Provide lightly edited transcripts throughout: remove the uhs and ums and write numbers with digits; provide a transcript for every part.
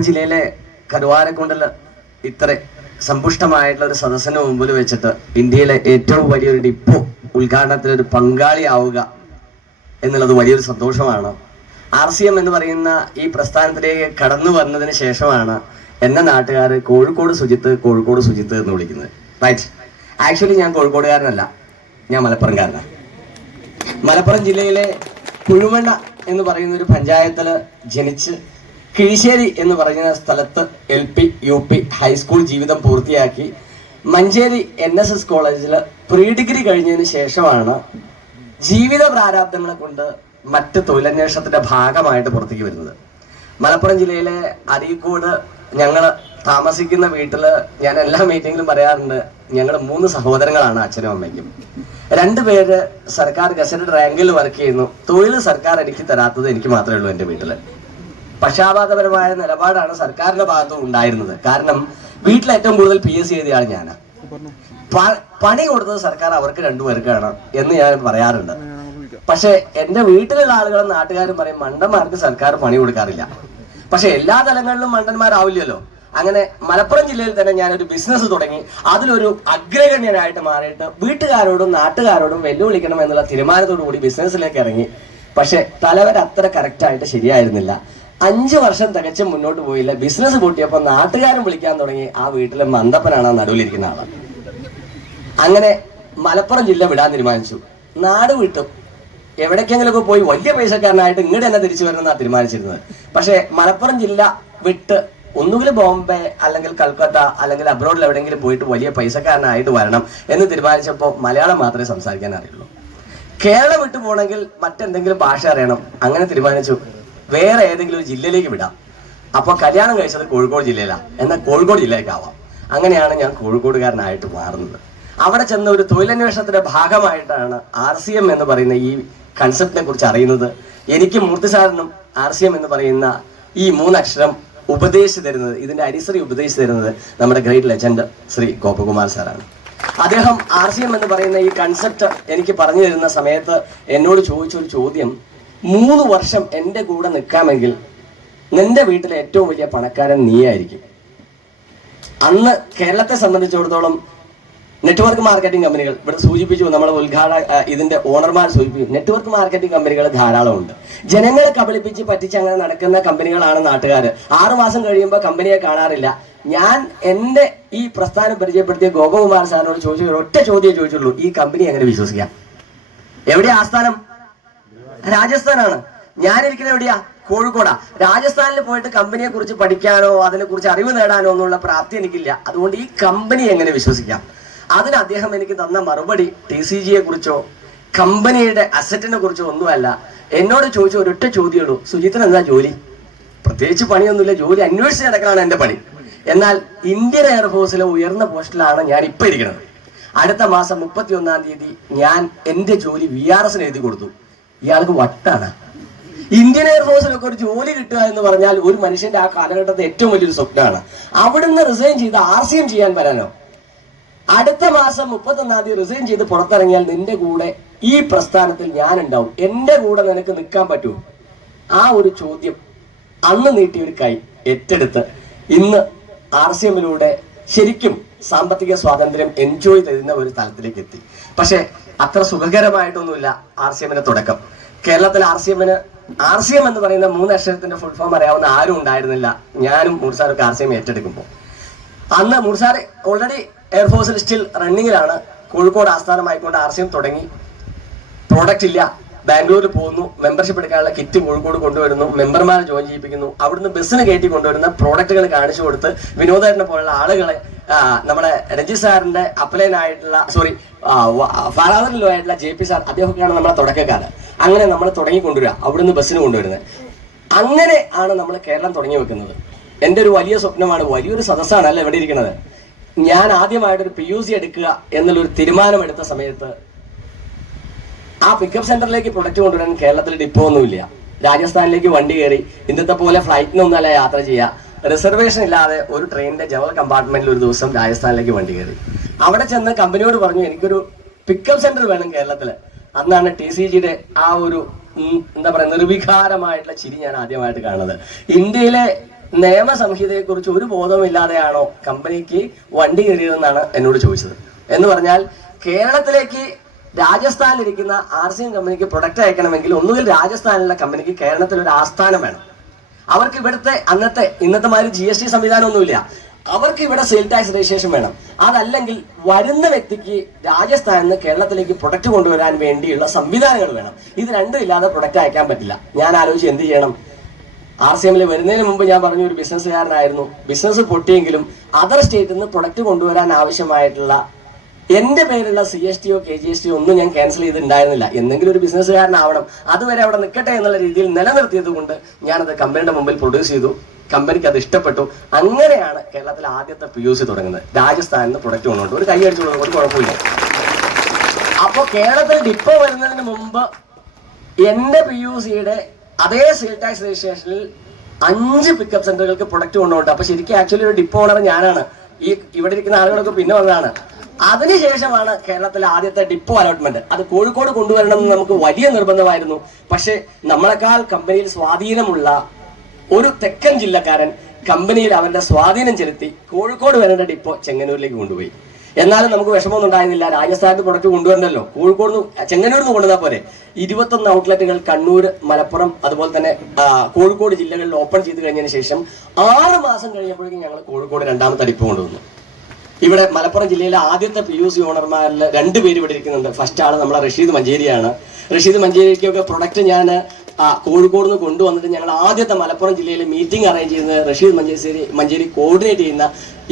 മലപ്പുറം ജില്ലയിലെ കരുവാരക്കുണ്ടിൽ ഇത്ര സമ്പുഷ്ടമായിട്ടുള്ള ഒരു സദസ്സിന് മുമ്പിൽ വെച്ചിട്ട് ഇന്ത്യയിലെ ഏറ്റവും വലിയൊരു ഡിപ്പോ ഉദ്ഘാടനത്തിലൊരു പങ്കാളിയാവുക എന്നുള്ളത് വലിയൊരു സന്തോഷമാണ്. RCM എന്ന് പറയുന്ന ഈ പ്രസ്ഥാനത്തിലേക്ക് കടന്നു വന്നതിന് ശേഷമാണ് എന്നെ നാട്ടുകാർ കോഴിക്കോട് സുജിത്ത് എന്ന് വിളിക്കുന്നത്. റൈറ്റ്. ആക്ച്വലി ഞാൻ കോഴിക്കോടുകാരനല്ല, ഞാൻ മലപ്പുറംകാരനാണ്. മലപ്പുറം ജില്ലയിലെ കുഴുമണ്ണ എന്ന് പറയുന്ന ഒരു പഞ്ചായത്തിൽ ജനിച്ച് കിഴിശ്ശേരി എന്ന് പറയുന്ന സ്ഥലത്ത് LP UP ഹൈസ്കൂൾ ജീവിതം പൂർത്തിയാക്കി മഞ്ചേരി NSS കോളേജിൽ പ്രീ ഡിഗ്രി കഴിഞ്ഞതിന് ശേഷമാണ് ജീവിത പ്രാരാബ്ദങ്ങളെ കൊണ്ട് മറ്റ് തൊഴിലന്വേഷണത്തിന്റെ ഭാഗമായിട്ട് പുറത്തേക്ക് വരുന്നത്. മലപ്പുറം ജില്ലയിലെ അരീക്കോട് ഞങ്ങൾ താമസിക്കുന്ന വീട്ടില് ഞാൻ എല്ലാ മീറ്റിങ്ങിലും പറയാറുണ്ട്, ഞങ്ങൾ 3 സഹോദരങ്ങളാണ്, അച്ഛനും അമ്മയ്ക്കും. 2 പേര് സർക്കാർ ഗസറ്റഡ് റാങ്കിൽ വർക്ക് ചെയ്യുന്നു. തൊഴിൽ സർക്കാർ എനിക്ക് തരാത്തത് എനിക്ക് മാത്രമേ ഉള്ളൂ എൻ്റെ വീട്ടില്. പക്ഷാപാതപരമായ നിലപാടാണ് സർക്കാരിന്റെ ഭാഗത്തും ഉണ്ടായിരുന്നത്. കാരണം വീട്ടിൽ ഏറ്റവും കൂടുതൽ PSC എഴുതിയാണ് ഞാൻ. പണി കൊടുത്തത് സർക്കാർ അവർക്ക് 2 പേർക്കാണ് എന്ന് ഞാൻ പറയാറുണ്ട്. പക്ഷെ എന്റെ വീട്ടിലുള്ള ആളുകളും നാട്ടുകാരും പറയും മണ്ടന്മാർക്ക് സർക്കാർ പണി കൊടുക്കാറില്ല. പക്ഷെ എല്ലാ തലങ്ങളിലും മണ്ടന്മാരാവില്ലല്ലോ. അങ്ങനെ മലപ്പുറം ജില്ലയിൽ തന്നെ ഞാനൊരു ബിസിനസ് തുടങ്ങി അതിലൊരു അഗ്രഗണ്യനായിട്ട് മാറിയിട്ട് വീട്ടുകാരോടും നാട്ടുകാരോടും വെല്ലുവിളിക്കണം എന്നുള്ള തീരുമാനത്തോടു കൂടി ബിസിനസ്സിലേക്ക് ഇറങ്ങി. പക്ഷെ തലവർ അത്ര കറക്റ്റായിട്ട് ശരിയായിരുന്നില്ല. 5 വർഷം തികച്ചും മുന്നോട്ട് പോയില്ല. ബിസിനസ് പൊട്ടിയപ്പോൾ നാട്ടുകാരും വിളിക്കാൻ തുടങ്ങി ആ വീട്ടിലെ മന്ദപ്പനാണ് ആ നടുവിലിരിക്കുന്ന ആള്. അങ്ങനെ മലപ്പുറം ജില്ല വിടാൻ തീരുമാനിച്ചു. നാട് വിട്ടു എവിടേക്കെങ്കിലൊക്കെ പോയി വലിയ പൈസക്കാരനായിട്ട് ഇങ്ങോട്ട് തന്നെ തിരിച്ചു വരണമെന്നാണ് തീരുമാനിച്ചിരുന്നത്. പക്ഷെ മലപ്പുറം ജില്ല വിട്ട് ഒന്നുകിൽ ബോംബെ അല്ലെങ്കിൽ കൽക്കത്ത അല്ലെങ്കിൽ അബ്രോഡിൽ എവിടെയെങ്കിലും പോയിട്ട് വലിയ പൈസക്കാരനായിട്ട് വരണം എന്ന് തീരുമാനിച്ചപ്പോൾ മലയാളം മാത്രമേ സംസാരിക്കാൻ അറിയുള്ളൂ. കേരളം വിട്ടു പോകണമെങ്കിൽ മറ്റെന്തെങ്കിലും ഭാഷ അറിയണം. അങ്ങനെ തീരുമാനിച്ചു വേറെ ഏതെങ്കിലും ഒരു ജില്ലയിലേക്ക് വിടാം. അപ്പോൾ കല്യാണം കഴിച്ചത് കോഴിക്കോട് ജില്ലയിലാണ്, എന്നാൽ കോഴിക്കോട് ജില്ലയിലേക്കാവാം. അങ്ങനെയാണ് ഞാൻ കോഴിക്കോടുകാരനായിട്ട് മാറുന്നത്. അവിടെ ചെന്ന ഒരു തൊഴിലന്വേഷണത്തിന്റെ ഭാഗമായിട്ടാണ് RCM എന്ന് പറയുന്ന ഈ കൺസെപ്റ്റിനെ കുറിച്ച് അറിയുന്നത്. എനിക്ക് മൂർത്തിസാറിനും RCM എന്ന് പറയുന്ന ഈ 3 അക്ഷരം ഉപദേശിച്ചു തരുന്നത്, ഇതിന്റെ അരിസറി ഉപദേശിച്ചു തരുന്നത് നമ്മുടെ ഗ്രേറ്റ് ലെജൻഡ് ശ്രീ ഗോപകുമാർ സാറാണ്. അദ്ദേഹം RCM എന്ന് പറയുന്ന ഈ കൺസെപ്റ്റ് എനിക്ക് പറഞ്ഞു തരുന്ന സമയത്ത് എന്നോട് ചോദിച്ചൊരു ചോദ്യം, 3 വർഷം എൻ്റെ കൂടെ നിൽക്കാമെങ്കിൽ നിന്റെ വീട്ടിലെ ഏറ്റവും വലിയ പണക്കാരൻ നീയായിരിക്കും. അന്ന് കേരളത്തെ സംബന്ധിച്ചിടത്തോളം നെറ്റ്വർക്ക് മാർക്കറ്റിംഗ് കമ്പനികൾ ഇവിടെ സൂചിപ്പിച്ചു, നമ്മളെ ഇതിന്റെ ഓണർമാർ സൂചിപ്പിച്ചു, നെറ്റ്വർക്ക് മാർക്കറ്റിംഗ് കമ്പനികൾ ധാരാളമുണ്ട്. ജനങ്ങളെ കബളിപ്പിച്ച് പറ്റിച്ച് അങ്ങനെ നടക്കുന്ന കമ്പനികളാണ് നാട്ടുകാർ. 6 മാസം കഴിയുമ്പോൾ കമ്പനിയെ കാണാറില്ല. ഞാൻ എൻ്റെ ഈ പ്രസ്ഥാനം പരിചയപ്പെടുത്തിയ ഗോപകുമാർ സാറിനോട് ചോദിച്ചു, ഒറ്റ ചോദ്യം ചോദിച്ചുള്ളൂ, ഈ കമ്പനി എങ്ങനെ വിശ്വസിക്കാം? എവിടെയാ ആസ്ഥാനം? രാജസ്ഥാനാണ്. ഞാനിരിക്കുന്നത് എവിടെയാ? കോഴിക്കോടാ. രാജസ്ഥാനിൽ പോയിട്ട് കമ്പനിയെ കുറിച്ച് പഠിക്കാനോ അതിനെ കുറിച്ച് അറിവ് നേടാനോ ഒന്നുള്ള പ്രാപ്തി എനിക്കില്ല. അതുകൊണ്ട് ഈ കമ്പനി എങ്ങനെ വിശ്വസിക്കാം? അതിന് അദ്ദേഹം എനിക്ക് തന്ന മറുപടി TCGയെ കുറിച്ചോ കമ്പനിയുടെ അസറ്റിനെ കുറിച്ചോ ഒന്നുമല്ല. എന്നോട് ചോദിച്ച ഒരൊറ്റ ചോദ്യമുള്ളൂ, സുജിത്തിന് എന്താ ജോലി? പ്രത്യേകിച്ച് പണിയൊന്നുമില്ല, ജോലി അന്വേഷിച്ച് നടക്കാനാണ് എൻ്റെ പണി. എന്നാൽ ഇന്ത്യൻ എയർഫോഴ്സിലെ ഉയർന്ന പോസ്റ്റിലാണ് ഞാൻ ഇപ്പം ഇരിക്കുന്നത്. അടുത്ത മാസം 31-ാം തീയതി ഞാൻ എൻ്റെ ജോലി VRSന് എഴുതി കൊടുത്തു. ഇയാൾക്ക് വട്ടാണ്. ഇന്ത്യൻ എയർഫോഴ്സിലൊക്കെ ഒരു ജോലി കിട്ടുക എന്ന് പറഞ്ഞാൽ ഒരു മനുഷ്യന്റെ ആ കാലഘട്ടത്തെ ഏറ്റവും വലിയൊരു സ്വപ്നമാണ്. അവിടുന്ന് റിസൈൻ ചെയ്ത് RCM ചെയ്യാൻ വരാനോ? അടുത്ത മാസം 31-ാം തീയതി റിസൈൻ ചെയ്ത് പുറത്തിറങ്ങിയാൽ നിന്റെ കൂടെ ഈ പ്രസ്ഥാനത്തിൽ ഞാൻ ഉണ്ടാവും, എൻ്റെ കൂടെ നിനക്ക് നിൽക്കാൻ പറ്റുമോ? ആ ഒരു ചോദ്യം അന്ന് നീട്ടിയ ഒരു കൈ ഏറ്റെടുത്ത് ഇന്ന് RCMലൂടെ ശരിക്കും സാമ്പത്തിക സ്വാതന്ത്ര്യം എൻജോയ് ചെയ്യുന്ന ഒരു തലത്തിലേക്ക് എത്തി. പക്ഷെ അത്ര സുഖകരമായിട്ടൊന്നുമില്ല RCMന്റെ തുടക്കം. കേരളത്തിൽ RCM എന്ന് പറയുന്ന 3 അക്ഷരത്തിന്റെ ഫുൾ ഫോം അറിയാവുന്ന ആരും ഉണ്ടായിരുന്നില്ല. ഞാനും മൂർസാറൊക്കെ RCM ഏറ്റെടുക്കുമ്പോൾ അന്ന് മൂർസാർ ഓൾറെഡി എയർഫോഴ്സിൽ സ്റ്റിൽ റണ്ണിങ്ങിലാണ്. കോഴിക്കോട് ആസ്ഥാനമായിക്കൊണ്ട് RCM തുടങ്ങി. പ്രോഡക്റ്റ് ഇല്ല, ബാംഗ്ലൂരിൽ പോകുന്നു, മെമ്പർഷിപ്പ് എടുക്കാനുള്ള കിറ്റ് കോഴിക്കോട് കൊണ്ടുവരുന്നു, മെമ്പർമാരെ ജോയിൻ ചെയ്യിപ്പിക്കുന്നു. അവിടുന്ന് ബസ്സിന് കയറ്റി കൊണ്ടുവരുന്ന പ്രോഡക്റ്റുകൾ കാണിച്ചു കൊടുത്ത് വിനോദേട്ടനെ പോലുള്ള ആളുകളെ നമ്മുടെ രഞ്ജിത് സാറിന്റെ അപ്ലൈനായിട്ടുള്ള ഫാദറിലോ ആയിട്ടുള്ള JP സാർ, അദ്ദേഹമൊക്കെയാണ് നമ്മളെ തുടക്കക്കാരൻ. അങ്ങനെ നമ്മൾ തുടങ്ങി കൊണ്ടുവരിക, അവിടുന്ന് ബസ്സിന് കൊണ്ടുവരുന്നത്. അങ്ങനെ ആണ് നമ്മൾ കേരളം തുടങ്ങി വെക്കുന്നത്. എൻ്റെ ഒരു വലിയ സ്വപ്നമാണ്, വലിയൊരു സദസ്സാണ് അല്ല ഇവിടെ ഇരിക്കുന്നത്. ഞാൻ ആദ്യമായിട്ടൊരു PUC എടുക്കുക എന്നുള്ളൊരു തീരുമാനമെടുത്ത സമയത്ത് ആ പിക്കപ്പ് സെന്ററിലേക്ക് പ്രൊഡക്റ്റ് കൊണ്ടുവരാൻ കേരളത്തിൽ ഡിപ്പോ ഒന്നുമില്ല. രാജസ്ഥാനിലേക്ക് വണ്ടി കയറി ഇന്നത്തെ പോലെ ഫ്ലൈറ്റിനൊന്നല്ല യാത്ര ചെയ്യുക, റിസർവേഷൻ ഇല്ലാതെ ഒരു ട്രെയിനിന്റെ ജനറൽ കമ്പാർട്ട്മെന്റിൽ ഒരു ദിവസം രാജസ്ഥാനിലേക്ക് വണ്ടി കയറി. അവിടെ ചെന്ന് കമ്പനിയോട് പറഞ്ഞു എനിക്കൊരു പിക്കപ്പ് സെന്റർ വേണം കേരളത്തിൽ. അന്നാണ് TCGയുടെ ആ ഒരു എന്താ പറയുക നിർവികാരമായിട്ടുള്ള ചിരി ഞാൻ ആദ്യമായിട്ട് കാണുന്നത്. ഇന്ത്യയിലെ നിയമസംഹിതയെക്കുറിച്ച് ഒരു ബോധവുമില്ലാതെയാണോ കമ്പനിക്ക് വണ്ടി കയറിയതെന്നാണ് എന്നോട് ചോദിച്ചത്. എന്ന് പറഞ്ഞാൽ കേരളത്തിലേക്ക് രാജസ്ഥാനിലിരിക്കുന്ന RCM കമ്പനിക്ക് പ്രൊഡക്റ്റ് അയക്കണമെങ്കിൽ ഒന്നുകിൽ രാജസ്ഥാനിലുള്ള കമ്പനിക്ക് കേരളത്തിൽ ഒരു ആസ്ഥാനം വേണം. അവർക്ക് ഇവിടുത്തെ ഇന്നത്തെ മാതിരി GST സംവിധാനമൊന്നുമില്ല. അവർക്ക് ഇവിടെ സെയിൽ ടാക്സ് രജിസ്ട്രേഷൻ വേണം. അതല്ലെങ്കിൽ വരുന്ന വ്യക്തിക്ക് രാജസ്ഥാനിൽ നിന്ന് കേരളത്തിലേക്ക് പ്രൊഡക്റ്റ് കൊണ്ടുവരാൻ വേണ്ടിയുള്ള സംവിധാനങ്ങൾ വേണം. ഇത് രണ്ടും ഇല്ലാതെ പ്രൊഡക്റ്റ് അയക്കാൻ പറ്റില്ല. ഞാൻ ആലോചിച്ച് എന്ത് ചെയ്യണം. RCMൽ വരുന്നതിന് മുമ്പ് ഞാൻ പറഞ്ഞു ഒരു ബിസിനസ്സുകാരനായിരുന്നു. ബിസിനസ് പൊട്ടിയെങ്കിലും അതർ സ്റ്റേറ്റിൽ നിന്ന് പ്രൊഡക്റ്റ് കൊണ്ടുവരാൻ ആവശ്യമായിട്ടുള്ള എന്റെ പേരുള്ള CSTയോ KGSTയോ ഒന്നും ഞാൻ ക്യാൻസൽ ചെയ്തിട്ടുണ്ടായിരുന്നില്ല. എന്തെങ്കിലും ഒരു ബിസിനസ്സുകാരനാവണം, അതുവരെ അവിടെ നിൽക്കട്ടെ എന്നുള്ള രീതിയിൽ നിലനിർത്തിയത് കൊണ്ട് ഞാനത് കമ്പനിയുടെ മുമ്പിൽ പ്രൊഡ്യൂസ് ചെയ്തു. കമ്പനിക്ക് അത് ഇഷ്ടപ്പെട്ടു. അങ്ങനെയാണ് കേരളത്തിലെ ആദ്യത്തെ PUC തുടങ്ങുന്നത്. രാജസ്ഥാനിൽ നിന്ന് പ്രൊഡക്റ്റ് കൊണ്ടുകൊണ്ട് ഒരു കൈ അടിച്ചു കൊടുക്കുന്നത് ഒരു കുഴപ്പമില്ല. അപ്പോൾ കേരളത്തിൽ ഡിപ്പോ വരുന്നതിന് മുമ്പ് എന്റെ PUCയുടെ അതേ സെയിൽ ടാക്സ് രജിസ്ട്രേഷനിൽ 5 പിക്കപ്പ് സെന്ററുകൾക്ക് പ്രൊഡക്റ്റ് കൊണ്ടുപോകുന്നുണ്ട്. അപ്പൊ ശരിക്കും ആക്ച്വലി ഒരു ഡിപ്പോ ഓണർ ഞാനാണ്. ഇവിടെ ഇരിക്കുന്ന ആളുകളൊക്കെ പിന്നെ വന്നതാണ്. അതിനുശേഷമാണ് കേരളത്തിലെ ആദ്യത്തെ ഡിപ്പോ അലോട്ട്മെന്റ്. അത് കോഴിക്കോട് കൊണ്ടുവരണമെന്ന് നമുക്ക് വലിയ നിർബന്ധമായിരുന്നു. പക്ഷെ നമ്മളെക്കാൾ കമ്പനിയിൽ സ്വാധീനമുള്ള ഒരു തെക്കൻ ജില്ലക്കാരൻ കമ്പനിയിൽ അവന്റെ സ്വാധീനം ചെലുത്തി കോഴിക്കോട് വരേണ്ട ഡിപ്പോ ചെങ്ങന്നൂരിലേക്ക് കൊണ്ടുപോയി. എന്നാലും നമുക്ക് വിഷമമൊന്നും ഉണ്ടായിരുന്നില്ല. രാജസ്ഥാനിൽ പ്രൊഡക്റ്റ് കൊണ്ടുവരണ്ടല്ലോ, കോഴിക്കോട് ചെങ്ങന്നൂരിൽ നിന്ന് കൊണ്ടുവന്നാൽ പോരെ. 21 ഔട്ട്ലെറ്റുകൾ കണ്ണൂർ, മലപ്പുറം, അതുപോലെ തന്നെ കോഴിക്കോട് ജില്ലകളിൽ ഓപ്പൺ ചെയ്ത് കഴിഞ്ഞതിന് ശേഷം 6 മാസം കഴിഞ്ഞപ്പോഴേക്കും ഞങ്ങൾ കോഴിക്കോട് രണ്ടാമത്തെ ഡിപ്പോ കൊണ്ടുവന്നു. ഇവിടെ മലപ്പുറം ജില്ലയിലെ ആദ്യത്തെ PUC ഓണർമാരിൽ 2 പേര് ഇവിടെ ഇരിക്കുന്നുണ്ട്. ഫസ്റ്റ് ആള് നമ്മളെ റഷീദ് മഞ്ചേരിയാണ്. റഷീദ് മഞ്ചേരിക്കൊക്കെ പ്രൊഡക്റ്റ് ഞാൻ കോഴിക്കോട് നിന്ന് കൊണ്ടുവന്നിട്ട് ഞങ്ങൾ ആദ്യത്തെ മലപ്പുറം ജില്ലയിലെ മീറ്റിംഗ് അറേഞ്ച് ചെയ്യുന്നത് റഷീദ് മഞ്ചേരി കോർഡിനേറ്റ് ചെയ്യുന്ന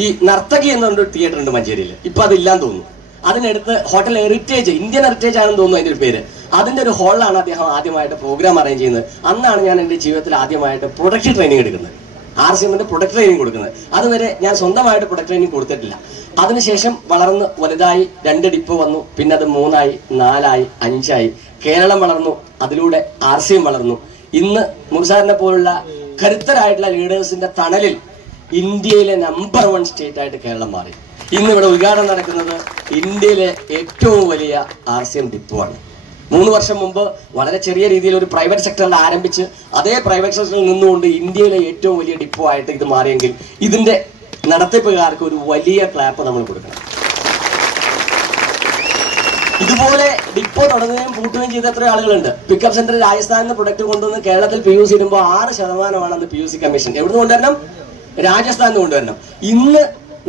ഈ നർത്തകി എന്നൊരു തിയേറ്റർ ഉണ്ട് മഞ്ചേരിയിൽ. ഇപ്പൊ അതില്ലാന്ന് തോന്നുന്നു. അതിനടുത്ത് ഹോട്ടൽ ഹെറിറ്റേജ്, ഇന്ത്യൻ ഹെറിറ്റേജ് ആണെന്ന് തോന്നുന്നു അതിന്റെ ഒരു പേര്. അതിന്റെ ഒരു ഹോളിലാണ് അദ്ദേഹം ആദ്യമായിട്ട് പ്രോഗ്രാം അറേഞ്ച് ചെയ്യുന്നത്. അന്നാണ് ഞാൻ എൻ്റെ ജീവിതത്തിൽ ആദ്യമായിട്ട് പ്രൊഡക്റ്റ് ട്രെയിനിങ് എടുക്കുന്നത്. RCMന്റെ പ്രൊഡക്റ്റ് ട്രെയിനിങ് കൊടുക്കുന്നത്. അതുവരെ ഞാൻ സ്വന്തമായിട്ട് പ്രൊഡക്റ്റ് ട്രെയിനിങ് കൊടുത്തിട്ടില്ല. അതിനുശേഷം വളർന്ന് വലുതായി 2 ഡിപ്പോ വന്നു. പിന്നെ അത് 3 ആയി, 4 ആയി, 5 ആയി. കേരളം വളർന്നു, അതിലൂടെ RCM വളർന്നു. ഇന്ന് മുർസാറിനെ പോലുള്ള കരുത്തരായിട്ടുള്ള ലീഡേഴ്സിന്റെ തണലിൽ ഇന്ത്യയിലെ നമ്പർ 1 സ്റ്റേറ്റ് ആയിട്ട് കേരളം മാറി. ഇന്ന് ഇവിടെ ഉദ്ഘാടനം നടക്കുന്നത് ഇന്ത്യയിലെ ഏറ്റവും വലിയ RCM ഡിപ്പോ ആണ്. 3 വർഷം മുമ്പ് വളരെ ചെറിയ രീതിയിൽ ഒരു പ്രൈവറ്റ് സെക്ടറിൽ ആരംഭിച്ച് അതേ പ്രൈവറ്റ് സെക്ടറിൽ നിന്നുകൊണ്ട് ഇന്ത്യയിലെ ഏറ്റവും വലിയ ഡിപ്പോ ആയിട്ട് ഇത് മാറിയെങ്കിൽ ഇതിന്റെ നടത്തിപ്പുകാർക്ക് ഒരു വലിയ ക്ലാപ്പ് നമ്മൾ കൊടുക്കണം. ഇതുപോലെ ഡിപ്പോ തുടങ്ങുകയും പൂട്ടുകയും ചെയ്ത എത്ര ആളുകളുണ്ട്. പിക്കപ്പ് സെന്റർ രാജസ്ഥാനിൽ നിന്ന് പ്രൊഡക്റ്റ് കൊണ്ടുവന്ന് കേരളത്തിൽ PUC ഇടുമ്പോൾ 6% അന്ന് PUC കമ്മീഷൻ. എവിടുന്ന് കൊണ്ടുവരണം? രാജസ്ഥാനിൽ നിന്ന് കൊണ്ടുവരണം. ഇന്ന്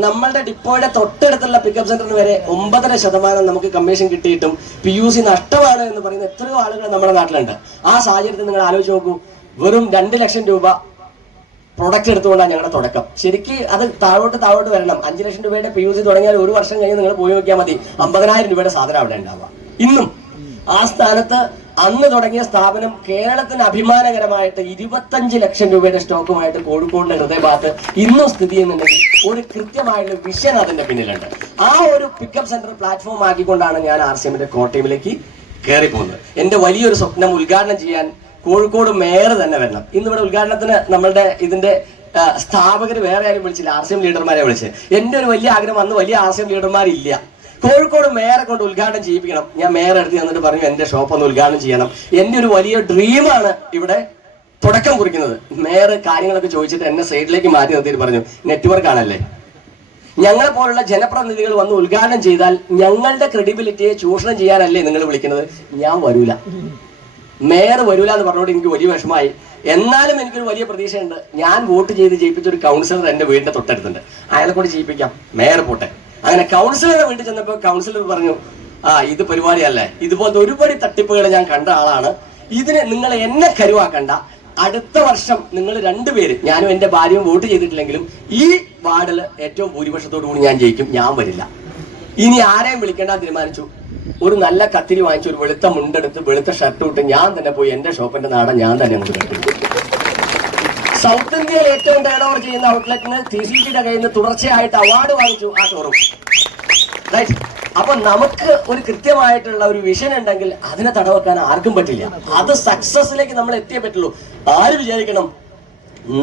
നമ്മളുടെ ഡിപ്പോയുടെ തൊട്ടടുത്തുള്ള പിക്കപ്പ് സെന്ററിന് വരെ 9.5% നമുക്ക് കമ്മീഷൻ കിട്ടിയിട്ടും PUC നഷ്ടമാണ് എന്ന് പറയുന്ന എത്രയോ ആളുകൾ നമ്മുടെ നാട്ടിലുണ്ട്. ആ സാഹചര്യത്തിൽ നിങ്ങൾ ആലോചിച്ച് നോക്കൂ. വെറും 2 ലക്ഷം രൂപ പ്രൊഡക്റ്റ് എടുത്തുകൊണ്ടാണ് ഞങ്ങളുടെ തുടക്കം. ശരിക്ക് അത് താഴോട്ട് വരണം. 5 ലക്ഷം രൂപയുടെ PUC തുടങ്ങിയാൽ 1 വർഷം കഴിഞ്ഞ് നിങ്ങൾ പോയി നോക്കിയാൽ മതി 50,000 രൂപയുടെ സാധനം അവിടെ ഉണ്ടാവുക. ഇന്നും ആ സ്ഥാനത്ത് അന്ന് തുടങ്ങിയ സ്ഥാപനം കേരളത്തിന് അഭിമാനകരമായിട്ട് 25 ലക്ഷം രൂപയുടെ സ്റ്റോക്കുമായിട്ട് കോഴിക്കോടിന്റെ ഹൃദയഭാഗത്ത് ഇന്നും സ്ഥിതി ചെയ്യുന്നുണ്ടെങ്കിൽ ഒരു കൃത്യമായുള്ള വിഷൻ അതിന്റെ പിന്നിലുണ്ട്. ആ ഒരു പിക്കപ്പ് സെന്റർ പ്ലാറ്റ്ഫോം ആക്കിക്കൊണ്ടാണ് ഞാൻ RCMന്റെ കോർ ടീമിലേക്ക് കയറി പോകുന്നത്. എന്റെ വലിയൊരു സ്വപ്നം ഉദ്ഘാടനം ചെയ്യാൻ കോഴിക്കോട് മേയർ തന്നെ വരണം. ഇന്ന് ഇവിടെ ഉദ്ഘാടനത്തിന് നമ്മളുടെ ഇതിന്റെ സ്ഥാപകർ വേറെ ആരും വിളിച്ചില്ല, RCM ലീഡർമാരെ വിളിച്ച്. എന്റെ ഒരു വലിയ ആഗ്രഹം, അന്ന് വലിയ RCM ലീഡർമാരില്ല. കോഴിക്കോട് മേയറെ കൊണ്ട് ഉദ്ഘാടനം ചെയ്യിപ്പിക്കണം. ഞാൻ മേയർ അടുത്ത് എന്നിട്ട് പറഞ്ഞു എന്റെ ഷോപ്പ് ഒന്ന് ഉദ്ഘാടനം ചെയ്യണം. എന്റെ ഒരു വലിയ ഡ്രീമാണ് ഇവിടെ തുടക്കം കുറിക്കുന്നത്. മേയർ കാര്യങ്ങളൊക്കെ ചോദിച്ചിട്ട് എന്നെ സൈഡിലേക്ക് മാറ്റി നിർത്തിയിട്ട് പറഞ്ഞു, നെറ്റ്വർക്ക് ആണല്ലേ, ഞങ്ങളെ പോലുള്ള ജനപ്രതിനിധികൾ വന്ന് ഉദ്ഘാടനം ചെയ്താൽ ഞങ്ങളുടെ ക്രെഡിബിലിറ്റിയെ ചൂഷണം ചെയ്യാനല്ലേ നിങ്ങൾ വിളിക്കുന്നത്? ഞാൻ വരൂല. മേയർ വരൂല എന്ന് പറഞ്ഞുകൊണ്ട് എനിക്ക് വലിയ വിഷമമായി. എന്നാലും എനിക്കൊരു വലിയ പ്രതീക്ഷയുണ്ട്. ഞാൻ വോട്ട് ചെയ്ത് ജയിപ്പിച്ച ഒരു കൗൺസിലർ എന്റെ വീടിന്റെ തൊട്ടടുത്തുണ്ട്. അയാളെ കൂടി ജയിപ്പിക്കാം, മേയർ പോട്ടെ. അങ്ങനെ കൗൺസിലറുടെ വീട്ടിൽ ചെന്നപ്പോൾ കൗൺസിലർ പറഞ്ഞു, ഇത് പരിപാടിയല്ലേ, ഇതുപോലത്തെ ഒരുപാട് തട്ടിപ്പുകൾ ഞാൻ കണ്ട ആളാണ്, ഇതിന് നിങ്ങൾ എന്നെ കരുവാക്കണ്ട. അടുത്ത വർഷം നിങ്ങൾ 2 പേര്, ഞാനും എന്റെ ഭാര്യയും വോട്ട് ചെയ്തിട്ടില്ലെങ്കിലും ഈ വാർഡിൽ ഏറ്റവും ഭൂരിപക്ഷത്തോടു കൂടി ഞാൻ ജയിക്കും, ഞാൻ വരില്ല. ഇനി ആരെയും വിളിക്കേണ്ട തീരുമാനിച്ചു. ഒരു നല്ല കത്തിരി വാങ്ങിച്ചു, ഒരു വെളുത്ത മുണ്ടെടുത്ത് വെളുത്ത ഷർട്ട് ഇട്ട് ഞാൻ തന്നെ പോയി എന്റെ ഷോപ്പിന്റെ നാടൻ ഞാൻ തന്നെ അങ്ങോട്ട് കെട്ടി. സൗത്ത് ഇന്ത്യയിൽ ഏറ്റവും ടേൺ ഓവർ ചെയ്യുന്ന ഔട്ട്ലെറ്റിന് TCGയുടെ കയ്യിൽ നിന്ന് തുടർച്ചയായിട്ട് അവാർഡ് വാങ്ങിച്ചു ആ ഷോറൂം. റൈറ്റ്. അപ്പൊ നമുക്ക് ഒരു കൃത്യമായിട്ടുള്ള ഒരു വിഷൻ ഉണ്ടെങ്കിൽ അതിനെ തടവെക്കാൻ ആർക്കും പറ്റില്ല. അത് സക്സസിലേക്ക് നമ്മൾ എത്തിയേ പറ്റുള്ളൂ. ആര് വിചാരിക്കണം?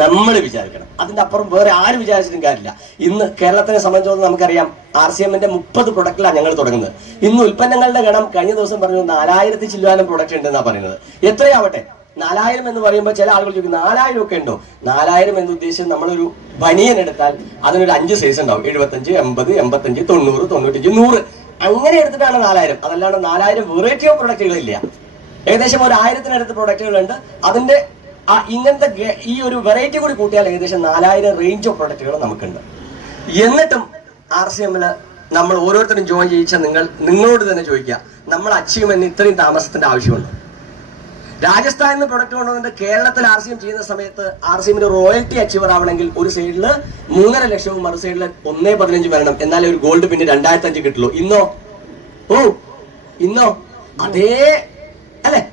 നമ്മൾ വിചാരിക്കണം. അതിന്റെ അപ്പുറം വേറെ ആര് വിചാരിച്ചിട്ടും കാര്യമില്ല. ഇന്ന് കേരളത്തിനെ സംബന്ധിച്ചിടത്തോളം നമുക്കറിയാം RCMന്റെ 30 പ്രൊഡക്റ്റിലാണ് ഞങ്ങൾ തുടങ്ങുന്നത്. ഇന്ന് ഉൽപ്പന്നങ്ങളുടെ ഗണം കഴിഞ്ഞ ദിവസം പറഞ്ഞു 4000 ചില്ലാനും പ്രൊഡക്റ്റ് ഉണ്ടെന്നാ പറയുന്നത്. എത്രയാവട്ടെ, 4000 എന്ന് പറയുമ്പോൾ ചില ആളുകൾ ചോദിക്കും 4000 ഒക്കെ ഉണ്ടോ? 4000 എന്ന് ഉദ്ദേശിച്ച് നമ്മളൊരു ബനിയൻ എടുത്താൽ അതിനൊരു 5 സൈസ് ഉണ്ടാവും. 75, 80, 85, 90, 95, 100 അങ്ങനെ എടുത്തിട്ടാണ് 4000. അതല്ലാണ്ട് 4000 വെറൈറ്റി ഓഫ് പ്രൊഡക്റ്റുകളില്ല. ഏകദേശം ഒരു 1000-നടുത്ത് പ്രൊഡക്റ്റുകളുണ്ട്. അതിന്റെ ഇങ്ങനത്തെ ഈ ഒരു വെറൈറ്റി കൂടി കൂട്ടിയാൽ ഏകദേശം 4000 റേഞ്ച് ഓഫ് പ്രൊഡക്റ്റുകൾ നമുക്കുണ്ട്. എന്നിട്ടും RCMൽ നമ്മൾ ഓരോരുത്തരും ജോയിൻ ചെയ്യിച്ച നിങ്ങളോട് തന്നെ ചോദിക്കുക, നമ്മൾ അച്ചീവ്മെന്റിന് ഇത്രയും താമസത്തിന്റെ ആവശ്യമുണ്ട്? രാജസ്ഥാനിൽ നിന്ന് പ്രൊഡക്റ്റ് കൊണ്ടുവന്നിട്ട് കേരളത്തിൽ RCM ചെയ്യുന്ന സമയത്ത് RCMന്റെ റോയൽറ്റി അച്ചീവർ ആവണമെങ്കിൽ ഒരു സൈഡിൽ 3.5 ലക്ഷവും മറു സൈഡിൽ 1.15 വരണം. എന്നാലേ ഒരു ഗോൾഡ് പിന്നെ 2005 കിട്ടുള്ളൂ. ഇന്നോ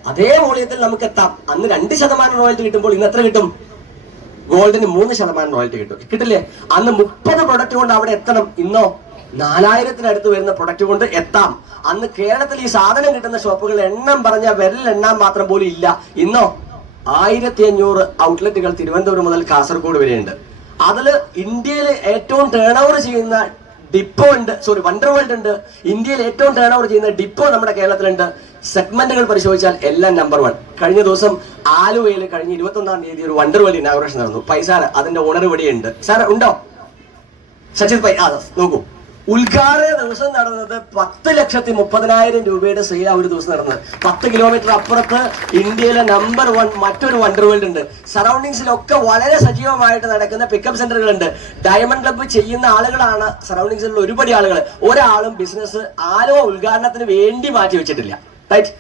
അതേ മൂല്യത്തിൽ നമുക്ക് എത്താം. അന്ന് 2% റോയൽറ്റി കിട്ടുമ്പോൾ ഇന്ന് എത്ര കിട്ടും? ഗോൾഡിന് 3% റോയൽറ്റി കിട്ടില്ലേ? അന്ന് 30 പ്രൊഡക്റ്റ് കൊണ്ട് അവിടെ എത്തണം. ഇന്നോ 4000-നടുത്ത് വരുന്ന പ്രൊഡക്റ്റ് കൊണ്ട് എത്താം. അന്ന് കേരളത്തിൽ ഈ സാധനം കിട്ടുന്ന ഷോപ്പുകൾ എണ്ണം പറഞ്ഞ വിരലെണ്ണാൻ മാത്രം പോലും ഇല്ല. ഇന്നോ 1500 ഔട്ട്ലെറ്റുകൾ തിരുവനന്തപുരം മുതൽ കാസർഗോഡ് വരെയുണ്ട്. അതില് ഇന്ത്യയിൽ ഏറ്റവും ടേൺ ഓവർ ചെയ്യുന്ന ഡിപ്പോ ഉണ്ട്, വണ്ടർ വേൾഡ് ഉണ്ട്. ഇന്ത്യയിൽ ഏറ്റവും ടേൺ ഓവർ ചെയ്യുന്ന ഡിപ്പോ നമ്മുടെ കേരളത്തിലുണ്ട്. സെഗ്മെന്റുകൾ പരിശോധിച്ചാൽ എല്ലാം നമ്പർ 1. കഴിഞ്ഞ ദിവസം ആലുവയിൽ കഴിഞ്ഞ 21-ാം തീയതി ഒരു വണ്ടർ വേൾഡ് ഇനാഗുറേഷൻ നടന്നു. പൈസാണ് അതിന്റെ ഓണർ ഇവിടെയുണ്ട്. സാർ ഉണ്ടോ? സച്ചിത് പൈ നോക്കൂ. ഉദ്ഘാടന ദിവസം നടന്നത് 10,30,000 രൂപയുടെ സെയിൽ ഒരു ദിവസം നടന്നത്. 10 കിലോമീറ്റർ അപ്പുറത്ത് ഇന്ത്യയിലെ നമ്പർ 1 മറ്റൊരു വണ്ടർ വേൾഡ് ഉണ്ട്. സറൗണ്ടിങ്സിലൊക്കെ വളരെ സജീവമായിട്ട് നടക്കുന്ന പിക്കപ്പ് സെന്ററുകളുണ്ട്. ഡയമണ്ട് ക്ലബ്ബ് ചെയ്യുന്ന ആളുകളാണ് സറൗണ്ടിങ്സിലുള്ള ഒരുപാട് ആളുകൾ. ഒരാളും ബിസിനസ് ആലുവ ഉദ്ഘാടനത്തിന് വേണ്ടി മാറ്റി വെച്ചിട്ടില്ല. റൈറ്റ്?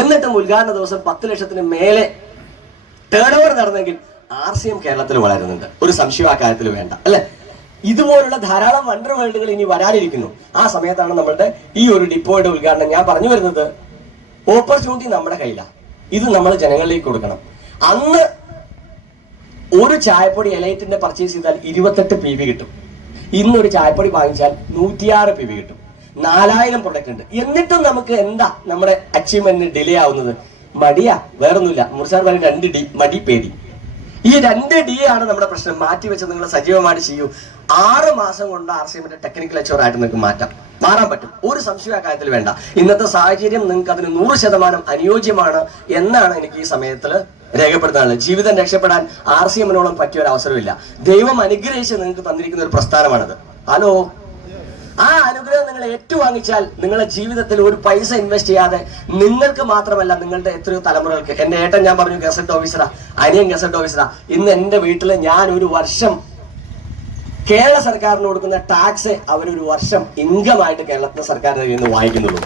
എന്നിട്ടും ഉദ്ഘാടന ദിവസം 10 ലക്ഷത്തിന് മേലെ ടേൺ ഓവർ നടന്നെങ്കിൽ RCM കേരളത്തിൽ വളരുന്നുണ്ട്. ഒരു സംശയം ആ കാര്യത്തിൽ വേണ്ട, അല്ലെ? ഇതുപോലുള്ള ധാരാളം വണ്ടർ വേൾഡുകൾ ഇനി വരാനിരിക്കുന്നു. ആ സമയത്താണ് നമ്മളുടെ ഈ ഒരു ഡിപ്പോയുടെ ഉദ്ഘാടനം. ഞാൻ പറഞ്ഞു വരുന്നത്, ഓപ്പർച്യൂണിറ്റി നമ്മുടെ കയ്യിലാണ്. ഇത് നമ്മൾ ജനങ്ങളിലേക്ക് കൊടുക്കണം. അന്ന് ഒരു ചായപ്പൊടി എലൈറ്റിന്റെ പർച്ചേസ് ചെയ്താൽ 28 PV കിട്ടും. ഇന്നൊരു ചായപ്പൊടി വാങ്ങിച്ചാൽ 106 PV കിട്ടും. 4000 പ്രൊഡക്റ്റ് ഉണ്ട്. എന്നിട്ടും നമുക്ക് എന്താ നമ്മുടെ അച്ചീവ്മെന്റിന് ഡിലേ ആവുന്നത്? മടിയാ, വേറൊന്നുമില്ല. മുർസാർ പറയും 2 D, മടി, പേടി. ഈ 2 D ആണ് നമ്മുടെ പ്രശ്നം. മാറ്റിവെച്ച് നിങ്ങൾ സജീവമായിട്ട് ചെയ്യൂ. 6 മാസം കൊണ്ട് RCMന്റെ ടെക്നിക്കൽ അച്ചീവർ ആയിട്ട് നിങ്ങൾക്ക് മാറാൻ പറ്റും. ഒരു സംശയം ആ കാര്യത്തിൽ വേണ്ട. ഇന്നത്തെ സാഹചര്യം നിങ്ങൾക്ക് അതിന് 100% അനുയോജ്യമാണ് എന്നാണ് എനിക്ക് ഈ സമയത്തിൽ രേഖപ്പെടുത്താനുള്ളത്. ജീവിതം രക്ഷപ്പെടാൻ RCMനോളം പറ്റിയ ഒരു അവസരമില്ല. ദൈവം അനുഗ്രഹിച്ച് നിങ്ങൾക്ക് തന്നിരിക്കുന്ന ഒരു പ്രസ്ഥാനമാണത്. ഹലോ, ആ അനുഗ്രഹം നിങ്ങൾ ഏറ്റുവാങ്ങിച്ചാൽ നിങ്ങളുടെ ജീവിതത്തിൽ ഒരു പൈസ ഇൻവെസ്റ്റ് ചെയ്യാതെ നിങ്ങൾക്ക് മാത്രമല്ല നിങ്ങളുടെ എത്രയോ തലമുറകൾക്ക്. എന്റെ ഏട്ടൻ, ഞാൻ പറഞ്ഞു, ഗസറ്റ് ഓഫീസറാ, അനിയൻ ഗസറ്റ് ഓഫീസറാ. ഇന്ന് എന്റെ വീട്ടിൽ ഞാൻ ഒരു വർഷം കേരള സർക്കാരിന് കൊടുക്കുന്ന ടാക്സ് അവരൊരു വർഷം ഇൻകമായിട്ട് കേരളത്തിലെ സർക്കാരിന്റെ കയ്യിൽ നിന്ന് വാങ്ങിക്കുന്നുള്ളൂ.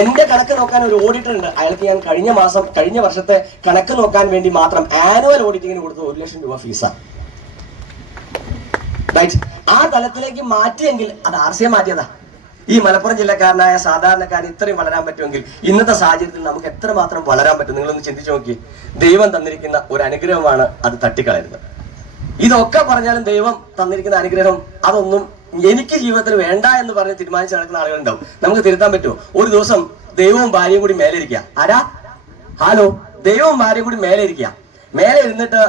എന്റെ കണക്ക് നോക്കാൻ ഒരു ഓഡിറ്റർ ഉണ്ട്. അയാൾക്ക് ഞാൻ കഴിഞ്ഞ വർഷത്തെ കണക്ക് നോക്കാൻ വേണ്ടി മാത്രം ആനുവൽ ഓഡിറ്റിങ്ങിന് കൊടുത്ത 1 ലക്ഷം രൂപ ഫീസാണ്. റൈറ്റ്? ആ തലത്തിലേക്ക് മാറ്റിയെങ്കിൽ അത് RCM മാറ്റിയതാ. ഈ മലപ്പുറം ജില്ലക്കാരനായ സാധാരണക്കാരൻ ഇത്രയും വളരാൻ പറ്റുമെങ്കിൽ ഇന്നത്തെ സാഹചര്യത്തിൽ നമുക്ക് എത്രമാത്രം വളരാൻ പറ്റും? നിങ്ങളൊന്ന് ചിന്തിച്ചു നോക്കി. ദൈവം തന്നിരിക്കുന്ന ഒരു അനുഗ്രഹമാണ്, അത് തട്ടിക്കളയരുത്. ഇതൊക്കെ പറഞ്ഞാലും ദൈവം തന്നിരിക്കുന്ന അനുഗ്രഹം അതൊന്നും എനിക്ക് ജീവിതത്തിൽ വേണ്ട എന്ന് പറഞ്ഞ് തീരുമാനിച്ച് നടക്കുന്ന ആളുകളുണ്ടാവും. നമുക്ക് തിരുത്താൻ പറ്റുമോ? ഒരു ദിവസം ദൈവവും ഭാര്യയും കൂടി മേലെ ഇരിക്കുക. ആരാ? ഹലോ, ദൈവവും ഭാര്യയും കൂടി മേലെ ഇരിക്കുക. മേലെ ഇരുന്നിട്ട്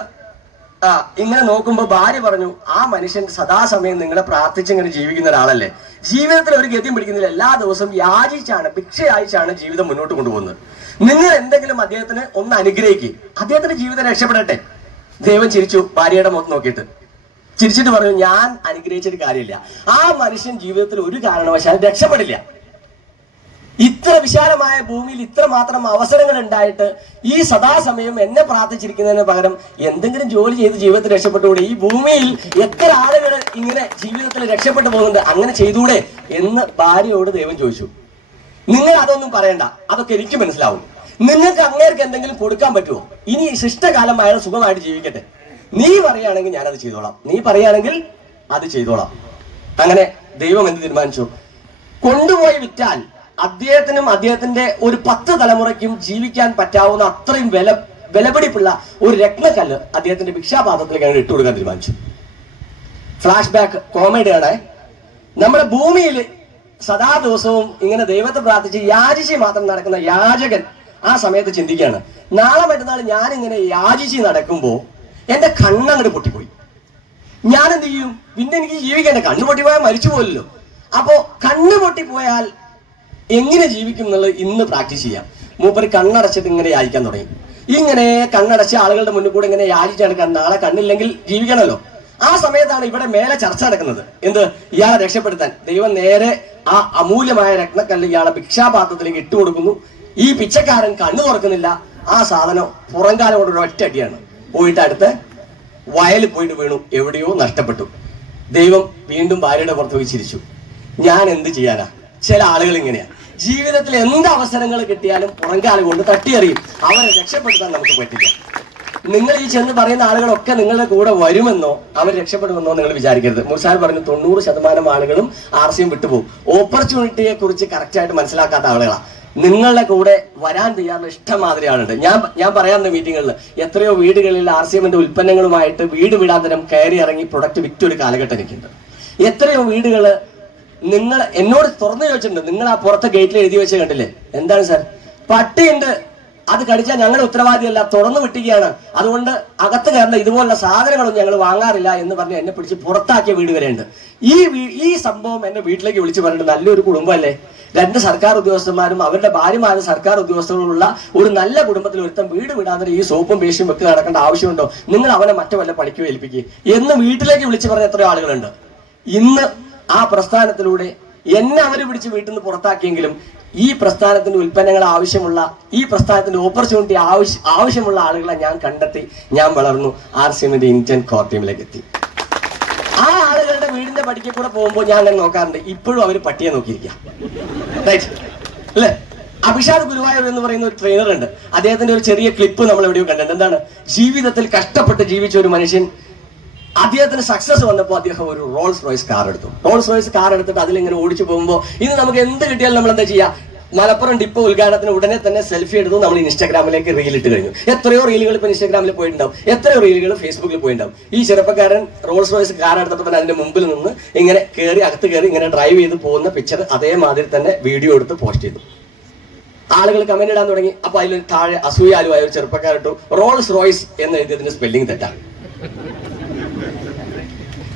ഇങ്ങനെ നോക്കുമ്പോ ഭാര്യ പറഞ്ഞു, ആ മനുഷ്യൻ സദാസമയം നിങ്ങളെ പ്രാർത്ഥിച്ചിങ്ങനെ ജീവിക്കുന്ന ഒരാളല്ലേ, ജീവിതത്തിൽ ഒരു ഗതിയും പിടിക്കുന്നില്ല, എല്ലാ ദിവസവും യാചിച്ചാണ്, ഭിക്ഷ യാചിച്ചാണ് ജീവിതം മുന്നോട്ട് കൊണ്ടുപോകുന്നത്. നിങ്ങൾ എന്തെങ്കിലും അദ്ദേഹത്തിന് ഒന്ന് അനുഗ്രഹിക്കുക, അദ്ദേഹത്തിന്റെ ജീവിതം രക്ഷപ്പെടട്ടെ. ദൈവം ചിരിച്ചു ഭാര്യയുടെ മുഖത്ത് നോക്കിയിട്ട്. ചിരിച്ചിട്ട് പറഞ്ഞു, ഞാൻ അനുഗ്രഹിച്ചിട്ട് കാര്യമില്ല, ആ മനുഷ്യൻ ജീവിതത്തിൽ ഒരു കാരണവശാൽ രക്ഷപ്പെടില്ല. ഇത്ര വിശാലമായ ഭൂമിയിൽ ഇത്രമാത്രം അവസരങ്ങൾ ഉണ്ടായിട്ട് ഈ സദാസമയം എന്നെ പ്രാർത്ഥിച്ചിരിക്കുന്നതിന് പകരം എന്തെങ്കിലും ജോലി ചെയ്ത് ജീവിതത്തിൽ രക്ഷപ്പെട്ടുകൂടെ? ഈ ഭൂമിയിൽ എത്ര ആളുകൾ ഇങ്ങനെ ജീവിതത്തിൽ രക്ഷപ്പെട്ടു പോകുന്നുണ്ട്, അങ്ങനെ ചെയ്തുകൂടെ എന്ന് ഭാര്യയോട് ദൈവം ചോദിച്ചു. നിങ്ങൾ അതൊന്നും പറയണ്ട, അതൊക്കെ എനിക്ക് മനസ്സിലാവും. നിങ്ങൾക്ക് അങ്ങേർക്ക് എന്തെങ്കിലും കൊടുക്കാൻ പറ്റുമോ? ഇനി ശിഷ്ടകാലം അയാൾ സുഖമായിട്ട് ജീവിക്കട്ടെ. നീ പറയുകയാണെങ്കിൽ ഞാനത് ചെയ്തോളാം, നീ പറയുകയാണെങ്കിൽ അത് ചെയ്തോളാം. അങ്ങനെ ദൈവം എന്ത് തീരുമാനിച്ചു? കൊണ്ടുപോയി വിറ്റാൽ അദ്ദേഹത്തിനും അദ്ദേഹത്തിന്റെ ഒരു 10 തലമുറയ്ക്കും ജീവിക്കാൻ പറ്റാവുന്ന അത്രയും വിലപിടിപ്പുള്ള ഒരു രത്നക്കല്ല് അദ്ദേഹത്തിന്റെ ഭിക്ഷാപാത്രത്തിലേക്ക് ഇട്ടുകൊടുക്കാൻ തീരുമാനിച്ചു. ഫ്ലാഷ് ബാക്ക് കോമഡിയാണ്. നമ്മുടെ ഭൂമിയിൽ സദാ ദിവസവും ഇങ്ങനെ ദൈവത്തെ പ്രാർത്ഥിച്ച് യാചിച്ച് മാത്രം നടക്കുന്ന യാചകൻ ആ സമയത്ത് ചിന്തിക്കുകയാണ്, നാളെ മറ്റന്നാൾ ഞാനിങ്ങനെ യാചിച്ച് നടക്കുമ്പോൾ എന്റെ കണ്ണങ്ങോട്ട് പൊട്ടിപ്പോയി, ഞാൻ എന്ത് ചെയ്യും? പിന്നെ എനിക്ക് ജീവിക്കേണ്ട, കണ്ണു പൊട്ടിപ്പോയാൽ മരിച്ചു പോലല്ലോ. അപ്പോ കണ്ണു പൊട്ടിപ്പോയാൽ എങ്ങനെ ജീവിക്കും എന്നുള്ളത് ഇന്ന് പ്രാക്ടീസ് ചെയ്യാം. മൂപ്പര് കണ്ണടച്ചിട്ട് ഇങ്ങനെ യാചിക്കാൻ തുടങ്ങി. ഇങ്ങനെ കണ്ണടച്ച് ആളുകളുടെ മുന്നിൽ കൂടെ ഇങ്ങനെ യാചിച്ച് നടക്കാൻ, നാളെ കണ്ണില്ലെങ്കിൽ ജീവിക്കണമല്ലോ. ആ സമയത്താണ് ഇവിടെ മേലെ ചർച്ച നടക്കുന്നത്. എന്ത്? ഇയാളെ രക്ഷപ്പെടുത്താൻ ദൈവം നേരെ ആ അമൂല്യമായ രത്നക്കല്ല് ഇയാളെ ഭിക്ഷാപാത്രത്തിലേക്ക് ഇട്ടുകൊടുക്കുന്നു. ഈ പിച്ചക്കാരൻ കണ്ണു തുറക്കുന്നില്ല. ആ സാധനം പുറംകാലം കൊണ്ട് ഒരു ഒറ്റ അടിയാണ്. പോയിട്ട് അടുത്ത് വയലിൽ പോയിട്ട് വീണു, എവിടെയോ നഷ്ടപ്പെട്ടു. ദൈവം വീണ്ടും ഭാര്യയുടെ പുറത്ത് പോയി ചിരിച്ചു. ഞാൻ എന്ത് ചെയ്യാനാ? ചില ആളുകൾ ഇങ്ങനെയാ, ജീവിതത്തിൽ എന്ത് അവസരങ്ങൾ കിട്ടിയാലും പുറംകാലം കൊണ്ട് തട്ടിയെറിയും. അവരെ രക്ഷപ്പെടുത്താൻ നമുക്ക് പറ്റില്ല. നിങ്ങൾ ഈ ചെന്ന് പറയുന്ന ആളുകളൊക്കെ നിങ്ങളുടെ കൂടെ വരുമെന്നോ അവർ രക്ഷപ്പെടുമെന്നോ നിങ്ങൾ വിചാരിക്കരുത്. മുസാർ പറഞ്ഞു 90% ആളുകളും RCM വിട്ടുപോകും. ഓപ്പർച്യൂണിറ്റിയെ കുറിച്ച് കറക്റ്റായിട്ട് മനസ്സിലാക്കാത്ത ആളുകളാണ്. നിങ്ങളുടെ കൂടെ വരാൻ തയ്യാറുള്ള ഇഷ്ടംമാതിരി ആളുണ്ട്. ഞാൻ പറയാറുണ്ട് മീറ്റിങ്ങുകളിൽ, എത്രയോ വീടുകളിൽ RCMന്റെ ഉൽപ്പന്നങ്ങളുമായിട്ട് വീട് വീടാന്തരം കയറി ഇറങ്ങി പ്രൊഡക്റ്റ് വിറ്റൊരു കാലഘട്ടം എനിക്കുണ്ട്. എത്രയോ വീടുകൾ നിങ്ങൾ എന്നോട് തുറന്നു ചോദിച്ചിട്ടുണ്ട്. നിങ്ങൾ ആ പുറത്തെ ഗേറ്റിൽ എഴുതി വെച്ച് കണ്ടില്ലേ? എന്താണ് സാർ? പട്ടിയുണ്ട്, അത് കടിച്ചാൽ ഞങ്ങളുടെ ഉത്തരവാദിയല്ല, തുറന്നു വിട്ടുകയാണ്, അതുകൊണ്ട് അകത്ത് കയറുന്ന ഇതുപോലുള്ള സാധനങ്ങളൊന്നും ഞങ്ങൾ വാങ്ങാറില്ല എന്ന് പറഞ്ഞ് എന്നെ പിടിച്ച് പുറത്താക്കിയ വീട് വരെയുണ്ട്. ഈ സംഭവം എന്നെ വീട്ടിലേക്ക് വിളിച്ചു പറഞ്ഞിട്ട്, നല്ലൊരു കുടുംബമല്ലേ, 2 സർക്കാർ ഉദ്യോഗസ്ഥന്മാരും അവരുടെ ഭാര്യമാരും സർക്കാർ ഉദ്യോഗസ്ഥരുള്ള ഒരു നല്ല കുടുംബത്തിൽ ഒരുത്തം വീട് വിടാതെ ഈ സോപ്പും പേശിയും വെക്ക് നടക്കേണ്ട ആവശ്യമുണ്ടോ? നിങ്ങൾ അവനെ മറ്റു വല്ല പണിക്കോ ഏൽപ്പിക്കുക എന്ന് വീട്ടിലേക്ക് വിളിച്ചു പറഞ്ഞ എത്രയോ ആളുകളുണ്ട്. ഇന്ന് ആ പ്രസ്ഥാനത്തിലൂടെ എന്നെ അവര് പിടിച്ച് വീട്ടിൽ നിന്ന് പുറത്താക്കിയെങ്കിലും ഈ പ്രസ്ഥാനത്തിന്റെ ഉൽപ്പന്നങ്ങൾ ആവശ്യമുള്ള, ഈ പ്രസ്ഥാനത്തിന്റെ ഓപ്പർച്യൂണിറ്റി ആവശ്യമുള്ള ആളുകളെ ഞാൻ കണ്ടെത്തി, ഞാൻ വളർന്നു, RCMന്റെ ഇന്ത്യൻ കോർ ടീമിലേക്ക് എത്തി. ആ ആളുകളുടെ വീടിന്റെ പടിക്ക് കൂടെ പോകുമ്പോൾ ഞാൻ അങ്ങനെ നോക്കാറുണ്ട്. ഇപ്പോഴും അവർ പട്ടിയെ നോക്കിയിരിക്കാം, റൈറ്റ് അല്ലേ? അഭിഷാദ് ഗുരുവായൂർ എന്ന് പറയുന്ന ഒരു ട്രെയിനർ ഉണ്ട്. അദ്ദേഹത്തിന്റെ ഒരു ചെറിയ ക്ലിപ്പ് നമ്മൾ എവിടെയോ കണ്ടിട്ടുണ്ട്. എന്താണ്? ജീവിതത്തിൽ കഷ്ടപ്പെട്ട് ജീവിച്ച ഒരു മനുഷ്യൻ, അദ്ദേഹത്തിന് സക്സസ് വന്നപ്പോൾ അദ്ദേഹം ഒരു റോൾസ് റോയ്സ് കാർ എടുത്തു. റോൾസ് റോയ്സ് കാർ എടുത്തിട്ട് അതിലിങ്ങനെ ഓടിച്ചു പോകുമ്പോൾ, ഇന്ന് നമുക്ക് എന്ത് കിട്ടിയാലും നമ്മൾ എന്താ ചെയ്യുക? മലപ്പുറം ഡിപ്പോ ഉദ്ഘാടനത്തിന് ഉടനെ തന്നെ സെൽഫി എടുത്തു നമ്മൾ ഇൻസ്റ്റാഗ്രാമിലേക്ക് റീൽ ഇട്ട് കഴിഞ്ഞു. എത്രയോ റീലുകൾ ഇപ്പൊ ഇൻസ്റ്റാഗ്രാമിൽ പോയിട്ടുണ്ടാവും, എത്രയോ റീലുകൾ ഫേസ്ബുക്കിൽ പോയിട്ടുണ്ടാവും. ഈ ചെറുപ്പക്കാരൻ റോൾസ് റോയ്സ് കാർ എടുത്തപ്പോൾ തന്നെ അതിന്റെ മുമ്പിൽ നിന്ന് ഇങ്ങനെ അകത്ത് കയറി ഇങ്ങനെ ഡ്രൈവ് ചെയ്ത് പോകുന്ന പിക്ചർ അതേമാതിരി തന്നെ വീഡിയോ എടുത്ത് പോസ്റ്റ് ചെയ്തു. ആളുകൾ കമന്റ് ഇടാൻ തുടങ്ങി. അപ്പൊ അതിൽ താഴെ അസൂയാലുവായ ഒരു ചെറുപ്പക്കാരിട്ടു, റോൾസ് റോയ്സ് എന്ന് എഴുതിയതിന്റെ സ്പെല്ലിംഗ് തെറ്റാണ്.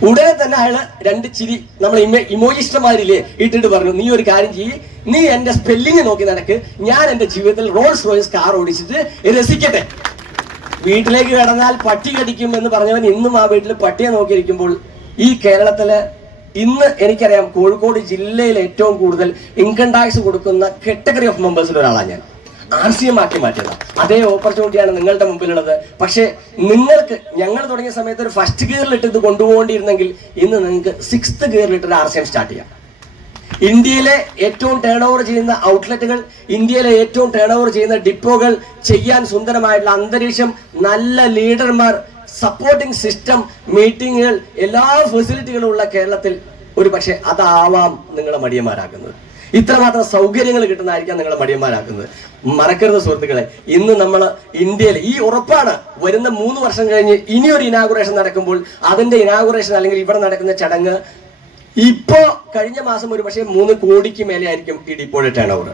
ഉടനെ തന്നെ അയാള് 2 ചിരി നമ്മൾ ഇമോജിസ്റ്റർമാരില്ലേ ഇട്ടിട്ട് പറഞ്ഞു, നീ ഒരു കാര്യം ചെയ്യ്, നീ എന്റെ സ്പെല്ലിംഗ് നോക്കി നടക്ക്, ഞാൻ എന്റെ ജീവിതത്തിൽ റോൾസ് റോയ്സ് കാർ ഓടിച്ചിട്ട് രസിക്കട്ടെ. വീട്ടിലേക്ക് കിടന്നാൽ പട്ടി കടിക്കും എന്ന് പറഞ്ഞവൻ ഇന്നും ആ വീട്ടിൽ പട്ടിയെ നോക്കിയിരിക്കുമ്പോൾ, ഈ കേരളത്തില് ഇന്ന് എനിക്കറിയാം കോഴിക്കോട് ജില്ലയിൽ ഏറ്റവും കൂടുതൽ ഇൻകം ടാക്സ് കൊടുക്കുന്ന കാറ്റഗറി ഓഫ് മെമ്പേഴ്സിൽ ഒരാളാണ് ഞാൻ. RCM ആക്കി മാറ്റിയതാണ്. അതേ ഓപ്പർച്യൂണിറ്റിയാണ് നിങ്ങളുടെ മുമ്പിലുള്ളത്. പക്ഷേ നിങ്ങൾക്ക്, ഞങ്ങൾ തുടങ്ങിയ സമയത്ത് ഒരു ഫസ്റ്റ് ഗിയറിലിട്ട് ഇത് കൊണ്ടുപോകേണ്ടിയിരുന്നെങ്കിൽ ഇന്ന് നിങ്ങൾക്ക് 6th ഗിയറിലിട്ട് ഒരു RCM സ്റ്റാർട്ട് ചെയ്യാം. ഇന്ത്യയിലെ ഏറ്റവും ടേൺ ഓവർ ചെയ്യുന്ന ഔട്ട്ലെറ്റുകൾ, ഇന്ത്യയിലെ ഏറ്റവും ടേൺ ഓവർ ചെയ്യുന്ന ഡിപ്പോകൾ, ചെയ്യാൻ സുന്ദരമായിട്ടുള്ള അന്തരീക്ഷം, നല്ല ലീഡർമാർ, സപ്പോർട്ടിംഗ് സിസ്റ്റം, മീറ്റിങ്ങുകൾ, എല്ലാ ഫെസിലിറ്റികളും ഉള്ള കേരളത്തിൽ ഒരു പക്ഷേ അതാവാം നിങ്ങളെ മടിയന്മാരാക്കുന്നത്. ഇത്രമാത്രം സൗകര്യങ്ങൾ കിട്ടുന്നതായിരിക്കാം നിങ്ങളെ മടിയന്മാരാക്കുന്നത്. മറക്കരുത് സുഹൃത്തുക്കളെ, ഇന്ന് നമ്മൾ ഇന്ത്യയിൽ ഈ ഉറപ്പാണ്, വരുന്ന 3 വർഷം കഴിഞ്ഞ് ഇനിയൊരു ഇനാഗുറേഷൻ നടക്കുമ്പോൾ അതിന്റെ ഇനാഗുറേഷൻ അല്ലെങ്കിൽ ഇവിടെ നടക്കുന്ന ചടങ്ങ് ഇപ്പോ കഴിഞ്ഞ മാസം ഒരു പക്ഷേ 3 കോടിക്ക് മേലെ ആയിരിക്കും ഈ ഡിപ്പോയുടെ ടേൺ ഓവർ.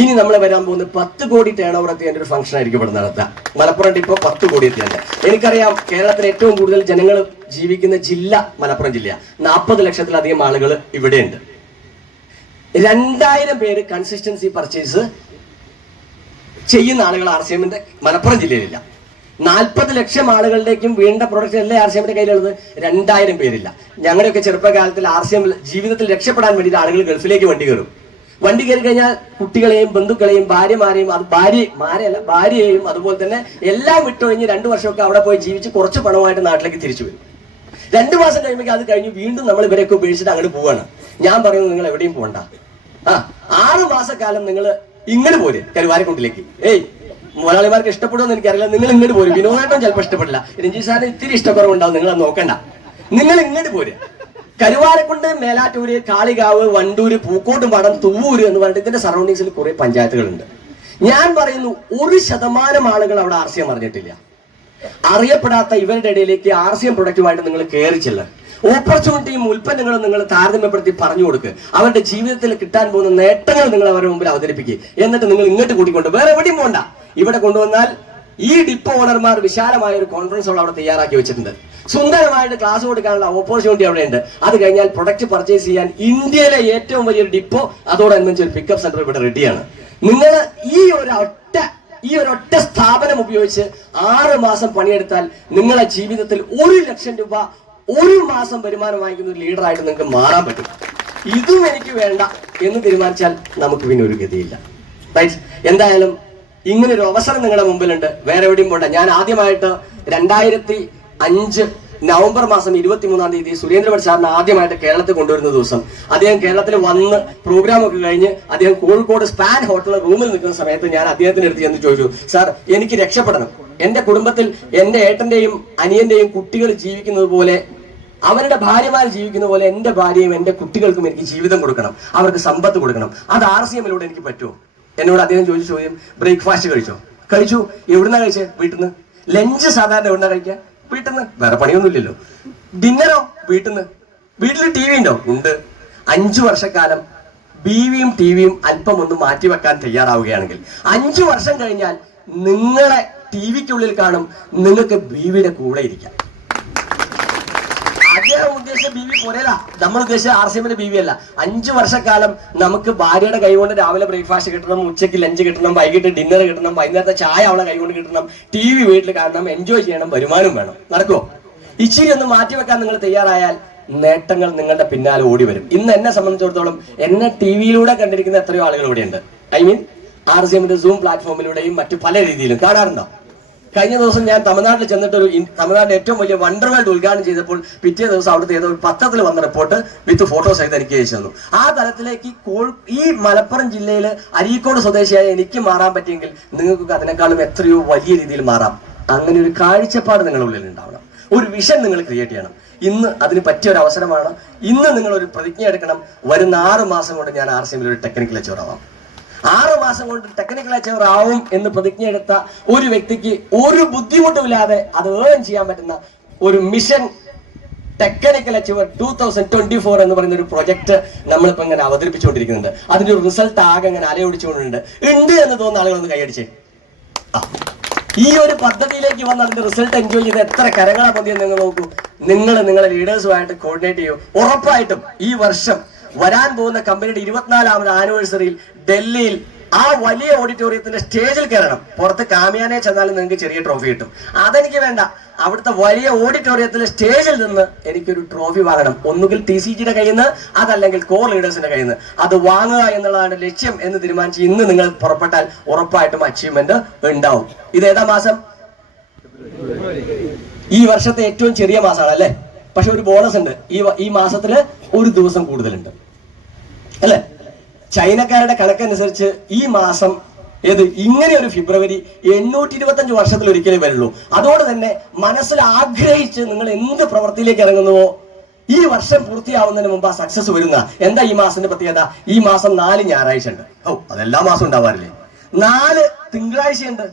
ഇനി നമ്മൾ വരാൻ പോകുന്നത് 10 കോടി ടേൺ ഓവർ എത്തിയ ഒരു ഫംഗ്ഷൻ ആയിരിക്കും ഇവിടെ നടത്തുക. മലപ്പുറം ഡിപ്പോ 10 കോടി എത്തിയുണ്ട്. എനിക്കറിയാം കേരളത്തിൽ ഏറ്റവും കൂടുതൽ ജനങ്ങൾ ജീവിക്കുന്ന ജില്ല മലപ്പുറം ജില്ലയാണ്. 40 ലക്ഷത്തിലധികം ആളുകൾ ഇവിടെയുണ്ട്. 2000 പേര് കൺസിസ്റ്റൻസി പർച്ചേസ് ചെയ്യുന്ന ആളുകൾ RCMന്റെ മലപ്പുറം ജില്ലയിലില്ല. 40 ലക്ഷം ആളുകളുടേക്കും വീണ്ട പ്രൊഡക്റ്റ് അല്ലേ RCMന്റെ കയ്യിലുള്ളത്. 2000 പേരില്ല. ഞങ്ങളുടെയൊക്കെ ചെറുപ്പകാലത്തിൽ RCM ജീവിതത്തിൽ രക്ഷപ്പെടാൻ വേണ്ടിയിട്ട് ആളുകൾ ഗൾഫിലേക്ക് വണ്ടി കയറും. വണ്ടി കയറി കഴിഞ്ഞാൽ കുട്ടികളെയും ബന്ധുക്കളെയും ഭാര്യമാരെയും, അത് ഭാര്യയെയും അതുപോലെ തന്നെ എല്ലാം വിട്ടൊഴിഞ്ഞ് 2 വർഷമൊക്കെ അവിടെ പോയി ജീവിച്ച് കുറച്ച് പണമായിട്ട് നാട്ടിലേക്ക് തിരിച്ചു വരും. 2 മാസം കഴിയുമ്പോൾ അത് കഴിഞ്ഞ് വീണ്ടും നമ്മൾ ഇവരെയൊക്കെ ഉപേക്ഷിച്ചിട്ട് അങ്ങോട്ട് പോവാണ്. ഞാൻ പറയുന്നത് നിങ്ങൾ എവിടെയും പോകണ്ട. 6 മാസക്കാലം നിങ്ങൾ ഇങ്ങോട്ട് പോര് കരുവാരക്കുണ്ടിലേക്ക്. മലയാളിമാർക്ക് ഇഷ്ടപ്പെടുമെന്ന് എനിക്കറിയില്ല. നിങ്ങൾ ഇങ്ങോട്ട് പോരും. വിനോദേട്ടൻ ചിലപ്പോൾ ഇഷ്ടപ്പെടില്ല, രഞ്ജിത് സാറിന് ഇത്തിരി ഇഷ്ടക്കുറവുണ്ടാവും, നിങ്ങൾ അത് നോക്കണ്ട. നിങ്ങൾ ഇങ്ങോട്ട് പോര്. കരുവാരക്കുണ്ട്, മേലാറ്റൂര്, കാളികാവ്, വണ്ടൂര്, പൂക്കോട്ടുംപാടം, തുവ്വൂര് എന്ന് പറഞ്ഞിട്ട് ഇതിന്റെ സറൗണ്ടിങ്സിൽ കുറെ പഞ്ചായത്തുകളുണ്ട്. ഞാൻ പറയുന്നു 1% ആളുകൾ അവിടെ RCM അറിഞ്ഞിട്ടില്ല. അറിയപ്പെടാത്ത ഇവരുടെ ഇടയിലേക്ക് RCM പ്രൊഡക്റ്റുമായിട്ട് നിങ്ങൾ കയറി ചെല്ലുക. ഓപ്പർച്യൂണിറ്റിയും ഉൽപ്പന്നങ്ങളും നിങ്ങൾ താരതമ്യപ്പെടുത്തി പറഞ്ഞു കൊടുക്കുക. അവരുടെ ജീവിതത്തിൽ കിട്ടാൻ പോകുന്ന നേട്ടങ്ങൾ നിങ്ങൾ അവരുടെ മുമ്പിൽ അവതരിപ്പിക്കുക. എന്നിട്ട് നിങ്ങൾ ഇങ്ങോട്ട് കൂട്ടിക്കൊണ്ട് വേറെ എവിടെയും പോകണ്ട. ഇവിടെ കൊണ്ടുവന്നാൽ ഈ ഡിപ്പോ ഓണർമാർ വിശാലമായ ഒരു കോൺഫറൻസ് ഹോൾ അവിടെ തയ്യാറാക്കി വെച്ചിട്ടുണ്ട്. സുന്ദരമായിട്ട് ക്ലാസ് കൊടുക്കാനുള്ള ഓപ്പർച്യൂണിറ്റി അവിടെ ഉണ്ട്. അത് കഴിഞ്ഞാൽ പ്രൊഡക്റ്റ് പർച്ചേസ് ചെയ്യാൻ ഇന്ത്യയിലെ ഏറ്റവും വലിയൊരു ഡിപ്പോ, അതോടനുബന്ധിച്ച് ഒരു പിക്കപ്പ് സെന്റർ ഇവിടെ റെഡിയാണ്. നിങ്ങൾ ഈ ഈ ഒരൊറ്റ സ്ഥാപനം ഉപയോഗിച്ച് 6 മാസം പണിയെടുത്താൽ നിങ്ങളെ ജീവിതത്തിൽ 1 ലക്ഷം രൂപ ഒരു മാസം വരുമാനം വാങ്ങിക്കുന്ന ഒരു ലീഡറായിട്ട് നിങ്ങൾക്ക് മാറാൻ പറ്റും. ഇതും എനിക്ക് വേണ്ട എന്ന് തീരുമാനിച്ചാൽ നമുക്ക് പിന്നെ ഒരു ഗതിയില്ല. റൈറ്റ്? എന്തായാലും ഇങ്ങനെ ഒരു അവസരം നിങ്ങളുടെ മുമ്പിലുണ്ട്. വേറെ എവിടെയും പോട്ടെ. ഞാൻ ആദ്യമായിട്ട് 2005 നവംബർ മാസം 23-ാം തീയതി സുരേന്ദ്രൻ സാറിന് ആദ്യമായിട്ട് കേരളത്തിൽ കൊണ്ടുവരുന്ന ദിവസം അദ്ദേഹം കേരളത്തിൽ വന്ന് പ്രോഗ്രാം ഒക്കെ കഴിഞ്ഞ് അദ്ദേഹം കോഴിക്കോട് സ്പാൻ ഹോട്ടലിൽ റൂമിൽ നിൽക്കുന്ന സമയത്ത് ഞാൻ അദ്ദേഹത്തിന്റെ അടുത്ത് ചെന്ന് ചോദിച്ചു, സാർ എനിക്ക് രക്ഷപ്പെടണം, എന്റെ കുടുംബത്തിൽ എന്റെ ഏട്ടന്റെയും അനിയന്റെയും കുട്ടികൾ ജീവിക്കുന്നത് പോലെ, അവരുടെ ഭാര്യമാർ ജീവിക്കുന്ന പോലെ എന്റെ ഭാര്യയും എന്റെ കുട്ടികൾക്കും എനിക്ക് ജീവിതം കൊടുക്കണം, അവർക്ക് സമ്പത്ത് കൊടുക്കണം. അത് RCM-ലൂടെ എനിക്ക് പറ്റുമോ? എന്നോട് അദ്ദേഹം ചോദിച്ച ചോദ്യം, ബ്രേക്ക്ഫാസ്റ്റ് കഴിച്ചു. എവിടുന്നാ കഴിച്ചേ? വീട്ടിൽ നിന്ന്. ലഞ്ച് സാധാരണ എവിടുന്നാ കഴിക്കുക? വീട്ടിൽ നിന്ന്. വേറെ പണിയൊന്നുമില്ലല്ലോ. ഡിന്നറോ? വീട്ടിൽ നിന്ന്. വീട്ടിൽ TV ഉണ്ടോ? ഉണ്ട്. 5 വർഷക്കാലം BV-യും TV-യും അല്പം ഒന്ന് മാറ്റിവെക്കാൻ തയ്യാറാവുകയാണെങ്കിൽ 5 വർഷം കഴിഞ്ഞാൽ നിങ്ങളെ TV-ക്കുള്ളിൽ കാണും, നിങ്ങൾക്ക് BV-യുടെ കൂടെ ഇരിക്കാം. അദ്ദേഹം ഉദ്ദേശിച്ച BV പോലെയല്ല, നമ്മൾ ഉദ്ദേശിച്ച RCM-ന്റെ BV അല്ല. 5 വർഷക്കാലം നമുക്ക് ഭാര്യയുടെ കൈകൊണ്ട് രാവിലെ ബ്രേക്ക്ഫാസ്റ്റ് കിട്ടണം, ഉച്ചയ്ക്ക് ലഞ്ച് കിട്ടണം, വൈകിട്ട് ഡിന്നർ കിട്ടണം, വൈകുന്നേരത്തെ ചായ അവളെ കൈകൊണ്ട് കിട്ടണം, TV വീട്ടിൽ കാണണം, എൻജോയ് ചെയ്യണം, വരുമാനം വേണം. നടക്കുമോ? ഇച്ചിരി ഒന്ന് മാറ്റിവെക്കാൻ നിങ്ങൾ തയ്യാറായാൽ നേട്ടങ്ങൾ നിങ്ങളുടെ പിന്നാലെ ഓടി വരും. ഇന്ന് എന്നെ സംബന്ധിച്ചിടത്തോളം എന്നെ TV-യിലൂടെ കണ്ടിരിക്കുന്ന എത്രയോ ആളുകൾ ഇവിടെയുണ്ട്. RCM-ന്റെ Zoom പ്ലാറ്റ്ഫോമിലൂടെയും മറ്റു പല രീതിയിലും കാണാറുണ്ടോ? കഴിഞ്ഞ ദിവസം ഞാൻ തമിഴ്നാട്ടിൽ ചെന്നിട്ട് തമിഴ്നാട്ടിലെ ഏറ്റവും വലിയ വണ്ടർ വേൾഡ് ഉദ്ഘാടനം ചെയ്തപ്പോൾ പിറ്റേ ദിവസം അവിടുത്തെ ഏതോ ഒരു പത്രത്തിൽ വന്ന റിപ്പോർട്ട് വിത്ത് ഫോട്ടോസ് ആയിട്ട് എനിക്ക് അയച്ചു തന്നു. ആ തലത്തിലേക്ക് ഈ മലപ്പുറം ജില്ലയിൽ അരീക്കോട് സ്വദേശിയായ എനിക്ക് മാറാൻ പറ്റിയെങ്കിൽ നിങ്ങൾക്ക് അതിനേക്കാളും എത്രയോ വലിയ രീതിയിൽ മാറാം. അങ്ങനെ ഒരു കാഴ്ചപ്പാട് നിങ്ങളുടെ ഉള്ളിൽ ഉണ്ടാവണം, ഒരു വിഷൻ നിങ്ങൾ ക്രിയേറ്റ് ചെയ്യണം. ഇന്ന് അതിന് പറ്റിയ ഒരു അവസരമാണ്. ഇന്ന് നിങ്ങൾ ഒരു പ്രതിജ്ഞ എടുക്കണം, വരുന്ന 6 മാസം കൊണ്ട് ഞാൻ RCM-ൽ ഒരു ടെക്നിക്കൽ അച്ചീവർ ആവാം. 6 മാസം കൊണ്ട് ടെക്നിക്കൽ അച്ചീവർ ആവും എന്ന് പ്രതിജ്ഞ എടുത്ത ഒരു വ്യക്തിക്ക് ഒരു ബുദ്ധിമുട്ടുമില്ലാതെ അത് ഏൺ ചെയ്യാൻ പറ്റുന്ന ഒരു മിഷൻ ടെക്നിക്കൽ അച്ചീവർ 2024 എന്ന് പറയുന്ന ഒരു പ്രൊജക്ട് നമ്മളിപ്പോ ഇങ്ങനെ അവതരിപ്പിച്ചുകൊണ്ടിരിക്കുന്നുണ്ട്. അതിന്റെ ഒരു റിസൾട്ട് ആകെ ഇങ്ങനെ അലയൊടിച്ചുകൊണ്ടുണ്ട് എന്ന് തോന്നുന്ന ആളുകളൊന്ന് കൈയടിച്ചേ. ഈ ഒരു പദ്ധതിയിലേക്ക് വന്ന് അതിന്റെ റിസൾട്ട് എൻജോയ് ചെയ്ത് എത്ര കരങ്ങളാ മതിയെന്ന് നിങ്ങൾ നോക്കൂ. നിങ്ങളെ ലീഡേഴ്സുമായിട്ട് കോർഡിനേറ്റ് ചെയ്യൂ. ഉറപ്പായിട്ടും ഈ വർഷം വരാൻ പോകുന്ന കമ്പനിയുടെ 24ാമത് ആനിവേഴ്സറിയിൽ ഡൽഹിയിൽ ആ വലിയ ഓഡിറ്റോറിയത്തിന്റെ സ്റ്റേജിൽ കയറണം. പുറത്ത് കാമ്യാനെ ചെന്നാലും നിങ്ങൾക്ക് ചെറിയ ട്രോഫി കിട്ടും. അതെനിക്ക് വേണ്ട. അവിടുത്തെ വലിയ ഓഡിറ്റോറിയത്തിലെ സ്റ്റേജിൽ നിന്ന് എനിക്കൊരു ട്രോഫി വാങ്ങണം. ഒന്നുകിൽ TCG-യുടെ കയ്യിൽ നിന്ന്, അതല്ലെങ്കിൽ കോർ ലീഡേഴ്സിന്റെ കയ്യിൽ നിന്ന്. അത് വാങ്ങുക എന്നുള്ളതാണ് ലക്ഷ്യം എന്ന് തീരുമാനിച്ച് ഇന്ന് നിങ്ങൾ പുറപ്പെട്ടാൽ ഉറപ്പായിട്ടും അച്ചീവ്മെന്റ് ഉണ്ടാവും. ഇത് ഏതാ മാസം? ഈ വർഷത്തെ ഏറ്റവും ചെറിയ മാസമാണ് അല്ലേ? പക്ഷെ ഒരു ബോണസ് ഉണ്ട്. ഈ മാസത്തില് ഒരു ദിവസം കൂടുതലുണ്ട് അല്ലേ? ചൈനക്കാരുടെ കണക്കനുസരിച്ച് ഈ മാസം ഇങ്ങനെ ഒരു ഫെബ്രുവരി 825 വർഷത്തിൽ ഒരിക്കലേ വരുള്ളൂ. അതുകൊണ്ട് തന്നെ മനസ്സിൽ ആഗ്രഹിച്ച് നിങ്ങൾ എന്ത് പ്രവൃത്തിയിലേക്ക് ഇറങ്ങുന്നുവോ ഈ വർഷം പൂർത്തിയാവുന്നതിന് മുമ്പ് ആ സക്സസ് വരുന്ന. എന്താ ഈ മാസത്തിന്റെ പ്രത്യേകത? ഈ മാസം 4 ഞായറാഴ്ച ഉണ്ട്. അതെല്ലാ മാസം ഉണ്ടാവാറില്ലേ? 4 തിങ്കളാഴ്ചയുണ്ട്,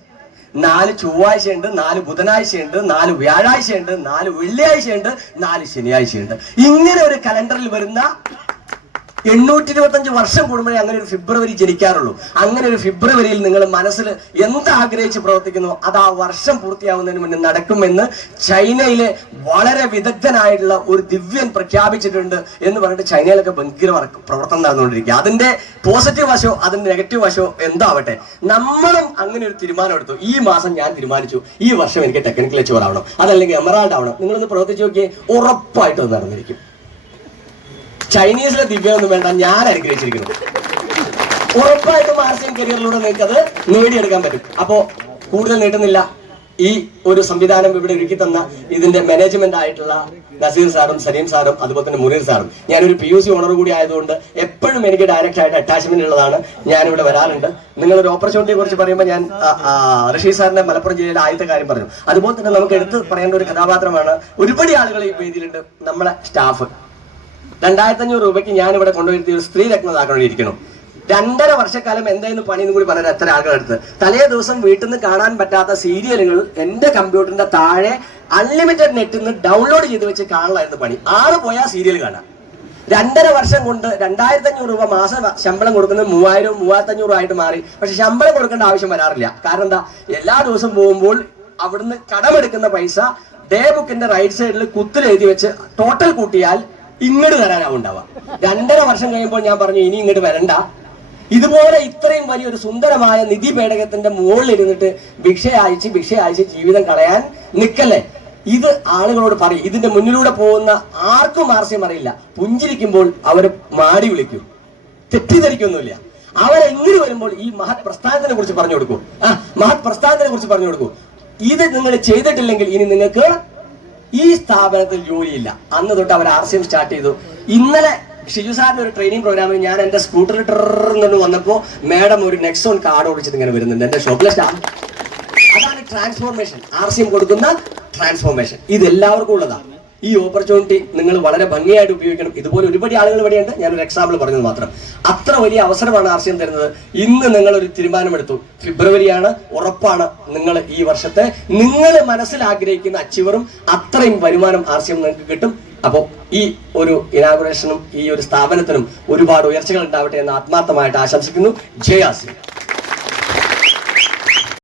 4 ചൊവ്വാഴ്ചയുണ്ട്, 4 ബുധനാഴ്ചയുണ്ട്, 4 വ്യാഴാഴ്ചയുണ്ട്, 4 വെള്ളിയാഴ്ചയുണ്ട്, 4 ശനിയാഴ്ചയുണ്ട്. ഇങ്ങനെ ഒരു കലണ്ടറിൽ വരുന്ന 825 വർഷം കൂടുമ്പോഴേ അങ്ങനെ ഒരു ഫെബ്രുവരി ജനിക്കാറുള്ളൂ. അങ്ങനെ ഒരു ഫെബ്രുവരിയിൽ നിങ്ങൾ മനസ്സിൽ എന്താഗ്രഹിച്ച് പ്രവർത്തിക്കുന്നു അത് ആ വർഷം പൂർത്തിയാവുന്നതിന് മുന്നേ നടക്കുമെന്ന് ചൈനയിലെ വളരെ വിദഗ്ധനായിട്ടുള്ള ഒരു ദിവ്യൻ പ്രഖ്യാപിച്ചിട്ടുണ്ട് എന്ന് പറഞ്ഞിട്ട് ചൈനയിലൊക്കെ ഭയങ്കര പ്രവർത്തനം നടന്നുകൊണ്ടിരിക്കുക. അതിന്റെ പോസിറ്റീവ് വശോ അതിന്റെ നെഗറ്റീവ് വശോ എന്താവട്ടെ, നമ്മളും അങ്ങനെ ഒരു തീരുമാനം എടുത്തു. ഈ മാസം ഞാൻ തീരുമാനിച്ചു ഈ വർഷം എനിക്ക് ടെക്നിക്കൽ അച്ചീവർ ആവണം, അതല്ലെങ്കിൽ എമറാൾഡ് ആവണം. നിങ്ങളൊന്ന് പ്രവർത്തിച്ചു നോക്കിയേ, ഉറപ്പായിട്ടും അത് നടന്നിരിക്കും. ചൈനീസിലെ ദിവ്യമൊന്നും വേണ്ട, ഞാൻ അനുഗ്രഹിച്ചിരിക്കുന്നു. ഉറപ്പായിട്ടും RCM കരിയറിലൂടെ നിങ്ങൾക്ക് അത് നേടിയെടുക്കാൻ പറ്റും. അപ്പോ കൂടുതൽ നീട്ടുന്നില്ല. ഈ ഒരു സംവിധാനം ഇവിടെ ഒരുക്കി തന്ന ഇതിന്റെ മാനേജ്മെന്റ് ആയിട്ടുള്ള നസീർ സാറും സലീം സാറും അതുപോലെ തന്നെ മുനീർ സാറും, ഞാനൊരു PUC ഓണർ കൂടി ആയതുകൊണ്ട് എപ്പോഴും എനിക്ക് ഡയറക്റ്റ് ആയിട്ട് അറ്റാച്ച്മെന്റ് ഉള്ളതാണ്. ഞാനിവിടെ വരാറുണ്ട്. നിങ്ങളൊരു ഓപ്പർച്യൂണിറ്റിയെ കുറിച്ച് പറയുമ്പോൾ ഞാൻ റഷീദ് സാറിന്റെ മലപ്പുറം ജില്ലയിലെ ആദ്യത്തെ കാര്യം പറഞ്ഞു. അതുപോലെ തന്നെ നമുക്ക് എടുത്ത് പറയേണ്ട ഒരു കഥാപാത്രമാണ്. ഒരുപാട് ആളുകൾ ഈ വേദിയിലുണ്ട്. നമ്മളെ സ്റ്റാഫ് 2500 രൂപയ്ക്ക് ഞാൻ ഇവിടെ കൊണ്ടുവരുത്തിയ ഒരു സ്ത്രീ രത്നതാക്കണോണ്ടിരിക്കണം. 2.5 വർഷക്കാലം എന്തായിരുന്നു പണിയെന്ന് കൂടി പറയാൻ എത്ര ആളുകളെടുത്ത്. തലേ ദിവസം വീട്ടിൽ നിന്ന് കാണാൻ പറ്റാത്ത സീരിയലുകൾ എന്റെ കമ്പ്യൂട്ടറിന്റെ താഴെ അൺലിമിറ്റഡ് നെറ്റിൽ നിന്ന് ഡൗൺലോഡ് ചെയ്ത് വെച്ച് കാണലായിരുന്നു പണി. 6 പോയാൽ സീരിയൽ കാണാം. 2.5 വർഷം കൊണ്ട് 2500 രൂപ മാസം ശമ്പളം കൊടുക്കുന്നത് 3000 3500 ആയിട്ട് മാറി. പക്ഷെ ശമ്പളം കൊടുക്കേണ്ട ആവശ്യം വരാറില്ല. കാരണം എന്താ, എല്ലാ ദിവസം പോകുമ്പോൾ അവിടുന്ന് കടമെടുക്കുന്ന പൈസ ഡേ ബുക്കിന്റെ റൈറ്റ് സൈഡിൽ കുത്തിലെഴുതി വെച്ച് ടോട്ടൽ കൂട്ടിയാൽ ഇങ്ങോട്ട് തരാനാവും ഉണ്ടാവുക. 2.5 വർഷം കഴിയുമ്പോൾ ഞാൻ പറഞ്ഞു ഇനി ഇങ്ങോട്ട് വരണ്ട, ഇതുപോലെ ഇത്രയും വലിയൊരു സുന്ദരമായ നിധി പേടകത്തിന്റെ മുകളിൽ ഇരുന്നിട്ട് ഭിക്ഷ ജീവിതം കളയാൻ നിൽക്കല്ലേ. ഇത് ആളുകളോട് പറയും. ഇതിന്റെ മുന്നിലൂടെ പോകുന്ന ആർക്കും ആർസ്യം അറിയില്ല. പുഞ്ചിരിക്കുമ്പോൾ അവർ മാടി വിളിക്കും, തെറ്റിദ്ധരിക്കൊന്നുമില്ല. അവരെങ്ങനെ വരുമ്പോൾ ഈ മഹത് പ്രസ്ഥാനത്തിനെ കുറിച്ച് പറഞ്ഞു കൊടുക്കും. മഹത് പ്രസ്ഥാനത്തിനെ കുറിച്ച് പറഞ്ഞു കൊടുക്കും. ഇത് നിങ്ങൾ ചെയ്തിട്ടില്ലെങ്കിൽ ഇനി നിങ്ങൾക്ക് ഈ സ്ഥാപനത്തിൽ ജോലിയില്ല. അന്ന് തൊട്ട് അവർ ആർസ്യം സ്റ്റാർട്ട് ചെയ്തു. ഇന്നലെ ഷിജു സാറിന്റെ ഒരു ട്രെയിനിങ് പ്രോഗ്രാമിൽ ഞാൻ എന്റെ സ്കൂട്ടറിൽ ടെറന്ന് വന്നപ്പോ മാഡം ഒരു നെക്സോൺ കാർഡ് ഓടിച്ചിട്ട് ഇങ്ങനെ വരുന്നുണ്ട് എന്റെ ഷോപ്പിലെ സ്റ്റാഫ്. അതാണ് ട്രാൻസ്ഫോർമേഷൻ, ആർസ്യം കൊടുക്കുന്ന ട്രാൻസ്ഫോർമേഷൻ. ഇത് എല്ലാവർക്കും ഉള്ളതാണ്. ഈ ഓപ്പർച്യൂണിറ്റി നിങ്ങൾ വളരെ ഭംഗിയായിട്ട് ഉപയോഗിക്കണം. ഇതുപോലെ ഒരുപാട് ആളുകൾ ഇവിടെയുണ്ട്. ഞാനൊരു എക്സാമ്പിൾ പറഞ്ഞത് മാത്രം. അത്ര വലിയ അവസരമാണ് ആർസ്യം തരുന്നത്. ഇന്ന് നിങ്ങളൊരു തീരുമാനമെടുത്തു. ഫെബ്രുവരിയാണ്, ഉറപ്പാണ് നിങ്ങൾ ഈ വർഷത്തെ നിങ്ങൾ മനസ്സിൽ ആഗ്രഹിക്കുന്ന അച്ചീവറും അത്രയും വരുമാനം ആർസ്യം നിങ്ങൾക്ക് കിട്ടും. അപ്പോൾ ഈ ഒരു ഇനാഗുറേഷനും ഈ ഒരു സ്ഥാപനത്തിനും ഒരുപാട് ഉയർച്ചകൾ ഉണ്ടാവട്ടെ എന്ന് ആത്മാർത്ഥമായിട്ട് ആശംസിക്കുന്നു. ജയ് ആർസ്യം.